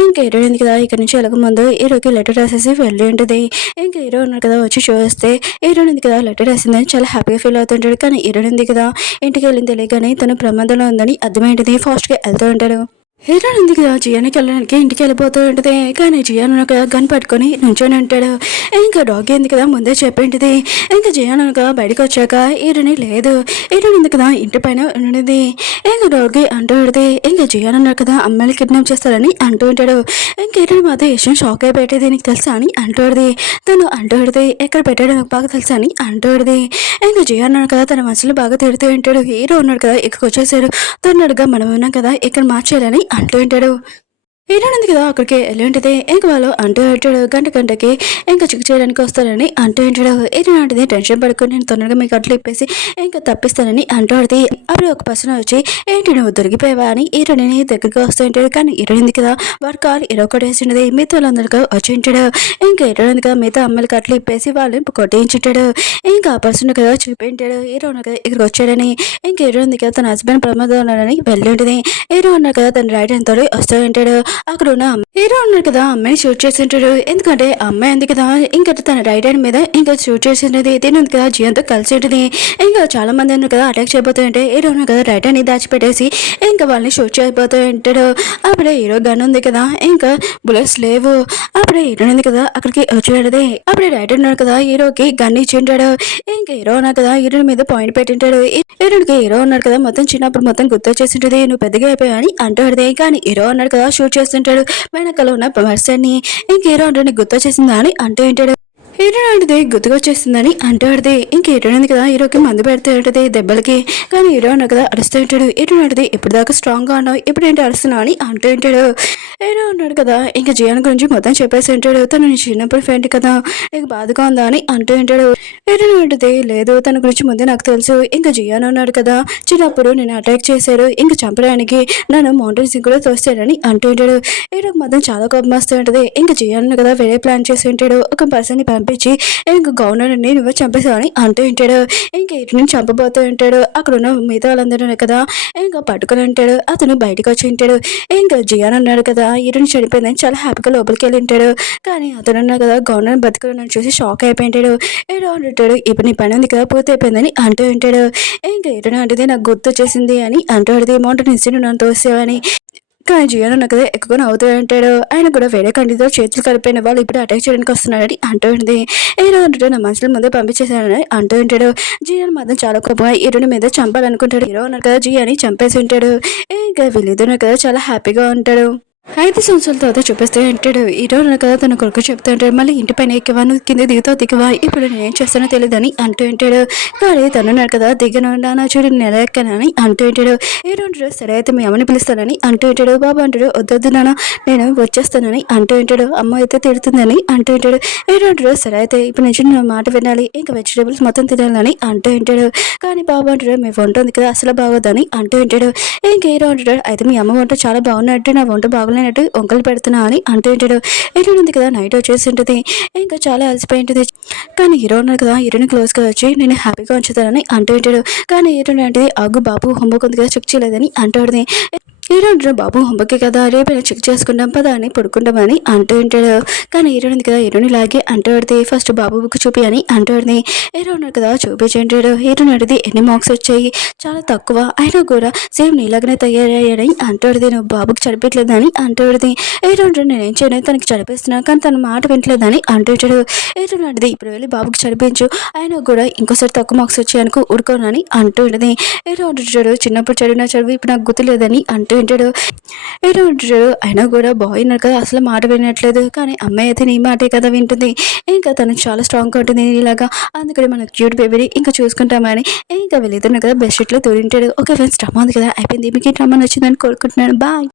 ఇంకా హీరో ఉంది కదా ఇక్కడ నుంచి వెళ్ళక ముందు హీరోకి లెటర్ రాసేసి వెళ్ళి ఉంటుంది. ఇంకా హీరో ఉన్నాడు కదా వచ్చి చూస్తే హీరో ఉంది కదా లెటర్ రాసిందని చాలా హ్యాపీగా ఫీల్ అవుతుంటాడు. కానీ హీరో ఉంది కదా ఇంటికి వెళ్ళింది తెలియగానే తను ప్రమాదంలో ఉందని అర్థమైంటుంది. ఫాస్ట్గా వెళ్తూ ఉంటాడు. హీరో ఉంది కదా జియానికి వెళ్ళడానికి ఇంటికి వెళ్ళిపోతూ ఉంటుంది. కానీ జియాన్ కదా గన్ పట్టుకొని నుంచొని ఉంటాడు. ఇంకా డాగ్ ఉంది కదా ముందే చెప్పింటిది. ఇంకా జియాన్ కదా బయటకు వచ్చాక హీరోని లేదు, హీరో ఉంది కదా ఇంటి పైన ఉన్నది. ఇంకా డాగ్ అంటూ ఉంటుంది, ఇంకా జియాన్ ఉన్నారు కదా అమ్మాయిని కిడ్నాప్ చేస్తారని అంటూ ఉంటాడు. ఇంకా హీరోని మాత్రం విషయం షాక్ అయిపోయేది, నీకు తెలుసా అని అంటూడిది. తను అంటూడిది ఎక్కడ పెట్టాడో నాకు బాగా తెలుసా అని అంటూడిది. ఇంకా జియాన్ ఉన్నాడు కదా తన మనసులో బాగా తిడుతూ ఉంటాడు. హీరో ఉన్నాడు కదా ఇక్కడికి వచ్చేసాడు, తొందరగా మనం ఉన్నాం కదా ఇక్కడ మార్చేయాలని అంటూ ఉంటాడు. హీరోయిన్ ఉంది కదా అక్కడికి వెళ్ళి ఇంకా వాళ్ళు అంటూ ఉంటాడు గంటకి ఇంకా చెక్ చేయడానికి వస్తారని అంటూ ఉంటాడు. హీరోయిన్ అంటే టెన్షన్ పడుకొని నేను తొందరగా మీకు అట్లు ఇప్పేసి ఇంకా తప్పిస్తానని అంటాడుది. అప్పుడు ఒక పర్సన్ వచ్చి ఏంటి నువ్వు దొరికిపోయావా అని హీరోయిన్ దగ్గరికి వస్తూ ఉంటాడు. కానీ హీరోయిన్ ఉంది కదా వాడు కాలు ఇరొకటేసిండది, మిగతా వాళ్ళందరికీ వచ్చి ఉంటాడు. ఇంకా హీరోయిన్ ఉంది కదా మిగతా అమ్మాయిలకి అట్లు ఇప్పేసి వాళ్ళు కొట్టించుంటాడు. ఇంకా ఆ పర్సన్ కదా చూపించాడు హీరో కదా ఇక్కడికి వచ్చాడని. ఇంకా హీరోయిన్ ఉంది కదా తన హస్బెండ్ ప్రమాదం ఉన్నాడని వెళ్ళి ఉంటుంది. హీరో ఉన్నారు కదా తన రైట్ హ్యాండ్ తోడు వస్తూ ఉంటాడు. అక్కడ ఉన్న హీరో ఉన్నాడు కదా అమ్మాయిని షూట్ చేసి ఉంటాడు. ఎందుకంటే అమ్మాయి ఉంది కదా ఇంకా తన రైట్ హ్యాండ్ మీద ఇంకా షూట్ చేసి ఉంటుంది. దీని ఉంది కదా జియాన్తో కలిసి ఉంటుంది. ఇంకా చాలా మంది ఉన్నారు కదా అటాక్ చేయబోతూ ఉంటే హీరో ఉన్నారు కదా రైట్ హ్యాండ్ దాచిపెట్టేసి ఇంకా వాళ్ళని షూట్ చేయబోతూ ఉంటాడు. అప్పుడే హీరో గన్ ఉంది కదా ఇంకా బుల్లెట్స్ లేవు. అప్పుడే హీరో ఉంది కదా అక్కడికి వచ్చాడు. అప్పుడే రైట్ ఉన్నాడు కదా హీరోకి గన్ ఇచ్చి ఉంటాడు. ఇంకా హీరో ఉన్నాడు కదా హీరో మీద పాయింట్ పెట్టింటాడు. హీరో ఉన్నాడు కదా మొత్తం చిన్నప్పుడు మొత్తం గుర్తొచ్చేసి ఉంటుంది, నువ్వు పెద్దగా అయిపోయా అని అంటాడు. కానీ హీరో ఉన్నాడు కదా షూట్ చేస్తుంటాడు వెనకాల ఉన్న పర్సన్ని. ఇంక హీరో అంటే గుర్తొచ్చేసిందా అని అంటూ ఉంటాడు. హీరో అంటే గుర్తుకొచ్చేస్తుందని అంటాడుది. ఇంక హీరో ఉంది కదా హీరోకి మందు పెడుతూ ఉంటుంది దెబ్బలకి. కానీ హీరో అన్న కదా అరుస్తూ ఉంటాడు. హీరో అంటే ఇప్పుడు దాకా స్ట్రాంగ్గా ఉన్నావు ఇప్పుడు ఏంటి అరుస్తున్నావు అని అంటూ ఉంటాడు. హీరో ఉన్నాడు కదా ఇంకా జియాన్ గురించి మొత్తం చెప్పేసి ఉంటాడు. తను చిన్నప్పుడు ఫ్రెండ్ కదా నీకు బాధగా ఉందా అని అంటూ ఉంటాడు. హీరో ఉంటుంది లేదు తన గురించి ముందే నాకు తెలుసు. ఇంకా జియాన్ ఉన్నాడు కదా చిన్నప్పుడు నేను అటాక్ చేశాడు ఇంకా చంపడానికి నన్ను మౌంటైన్స్ కూడా తోస్తాడని అంటూ ఉంటాడు. హీరోకి మొత్తం చాలా కోపం వస్తూ ఉంటుంది. ఇంకా జియాన్ కదా వేరే ప్లాన్ చేసి ఉంటాడు. ఒక పర్సన్ని పంపించి ఇంకా గవర్నర్ని నువ్వు చంపేసావని అంటూ ఉంటాడు. ఇంకా ఇటుని చంపబోతూ ఉంటాడు. అక్కడ ఉన్న మిగతా వాళ్ళందరూ కదా ఇంకా పట్టుకుని ఉంటాడు. అతను బయటకు వచ్చి ఉంటాడు. ఇంకా జియాన్ ఉన్నాడు కదా ఇటుని చనిపోయిందని చాలా హ్యాపీగా లోపలికి వెళ్ళి ఉంటాడు. కానీ అతను ఉన్నాడు కదా గవర్నర్ బతుకుని చూసి షాక్ అయిపోయింటాడు. ఏడో ఉంటాడు ఇప్పుడు నీ పని ఉంది కదా పూర్తి అయిపోయిందని అంటూ ఉంటాడు. ఇంకా ఇటుని అంటే నాకు గుర్తు వచ్చేసింది అని అంటాడు. మౌంటైన్ ఇన్స్టిట్యూట్ నన్ను తోసేవని. కానీ జియాన్ ఉన్న కదా ఎక్కువ నవ్వుతూ ఉంటాడు. ఆయన కూడా వేరే కంటితో చేతులు కలిపిన వాళ్ళు ఇప్పుడు అటాక్ చేయడానికి వస్తున్నాడని అంటూ ఉంటుంది. హీరో అంటుంటే నా మనుషుల ముందే పంపించేశానని అంటూ ఉంటాడు. జియాన్ మాత్రం చాలా కోపంగా హీరోని మీద చంపాలనుకుంటాడు. హీరో ఉన్నారు కదా జియాని చంపేసి ఉంటాడు. ఇంకా వీళ్ళిద్దరు కదా చాలా హ్యాపీగా ఉంటాడు. 5 సంవత్సరాల తర్వాత చూపిస్తే అంటాడు. హీరో కదా తన కొడుకు చెప్తూ ఉంటాడు మళ్ళీ ఇంటి పైన ఎక్కవా నువ్వు కింద దిగుతావు దిగవా ఇప్పుడు నేనేం చేస్తానో తెలియదని అంటూ ఉంటాడు. కానీ తనున్నాడు కదా దిగను నా చూడు నెల ఎక్కనని అంటూ ఉంటాడు. హీరో అంటాడు సరే అయితే మీ అమ్మని పిలుస్తానని అంటూ ఉంటాడు. బాబు అంటాడు వద్దొద్దు నాన్న నేను వచ్చేస్తానని అంటూ ఉంటాడు. అమ్మ అయితే తిడుతుందని అంటూ ఉంటాడు. హీరో అంటాడు సరే అయితే ఇప్పుడు నుంచి నా మాట వినాలి ఇంకా వెజిటేబుల్స్ మొత్తం తినాలని అంటూ ఉంటాడు. కానీ బాబు అంటాడు మీ వంట ఉంది కదా అసలు బాగోదని అంటూ ఉంటాడు. ఇంకా హీరో అంటాడు అయితే మీ అమ్మ వంట చాలా బాగున్నట్టు నా వంట బాగున్నట్టు వంకలు పెడుతున్నా అని అంటూ ఉంటాడు. హీరోయిన్ ఉంది కదా నైట్ వచ్చేసి ఉంటుంది. ఇంకా చాలా అలసిపోయి ఉంటుంది. కానీ హీరో ఉన్నారు కదా హీరోయిన్ క్లోజ్గా వచ్చి నేను హ్యాపీగా ఉంచుతానని అంటూ ఉంటాడు. కానీ హీరోయిన్ అంటే ఆగు బాబు హోంవర్క్ ఉంది కదా చెక్ చేయలేదని అంటాడు. ఈరోజు బాబు హోంవర్కే కదా రేపైనా చెక్ చేసుకుంటాం పదా అని పడుకుంటామని అంటూ ఉంటాడు. కానీ హీరోయిన్ ఉంది కదా హీరోని లాగే అంటూ పడితే ఫస్ట్ బాబు బుక్ చూపి అని అంటూ పడింది. హీరో ఉన్నాడు కదా చూపించంటాడు. హీరోని అడిగితే ఎన్ని మార్క్స్ వచ్చాయి, చాలా తక్కువ, అయినా కూడా సేమ్ నీలాగనే తయారయ్యాడని అంటూ పడితే నువ్వు బాబుకి చదివించలేదని అంటూ పడితే హీరో నేనేం చేయను తనకి చదివిస్తున్నా కానీ తన మాట వింటలేదని అంటూ ఉంటాడు. హీరోని అడిగితే ఇప్పుడు వెళ్ళి బాబుకి చదివించు, అయినా కూడా ఇంకోసారి తక్కువ మార్క్స్ వచ్చాయనుకో ఊరుకోనని అంటూ ఉంటుంది. హీరో అంటాడు చిన్నప్పుడు చదివిన చదువు ఇప్పుడు నాకు గుర్తులేదని అంటూ ఉంటాడు. హీరో అంటాడు అయినా కూడా బాయ్ ఉన్నారు కదా అసలు మాట వినట్లేదు, కానీ అమ్మాయి అయితే నీ మాటే కదా వింటుంది, ఇంకా తను చాలా స్ట్రాంగ్గా ఉంటుంది ఇలాగా, అందుకని మన క్యూట్ బేబీని ఇంకా చూసుకుంటామని ఇంకా వెళ్ళిద్దరు కదా బెస్ట్ షీట్లో తోడింటాడు. ఓకే ఫ్రెండ్స్ డ్రామా ఉంది కదా అయిపోయింది. మీకు ఈ డ్రామా నచ్చిందని కోరుకుంటున్నాను. బాయ్.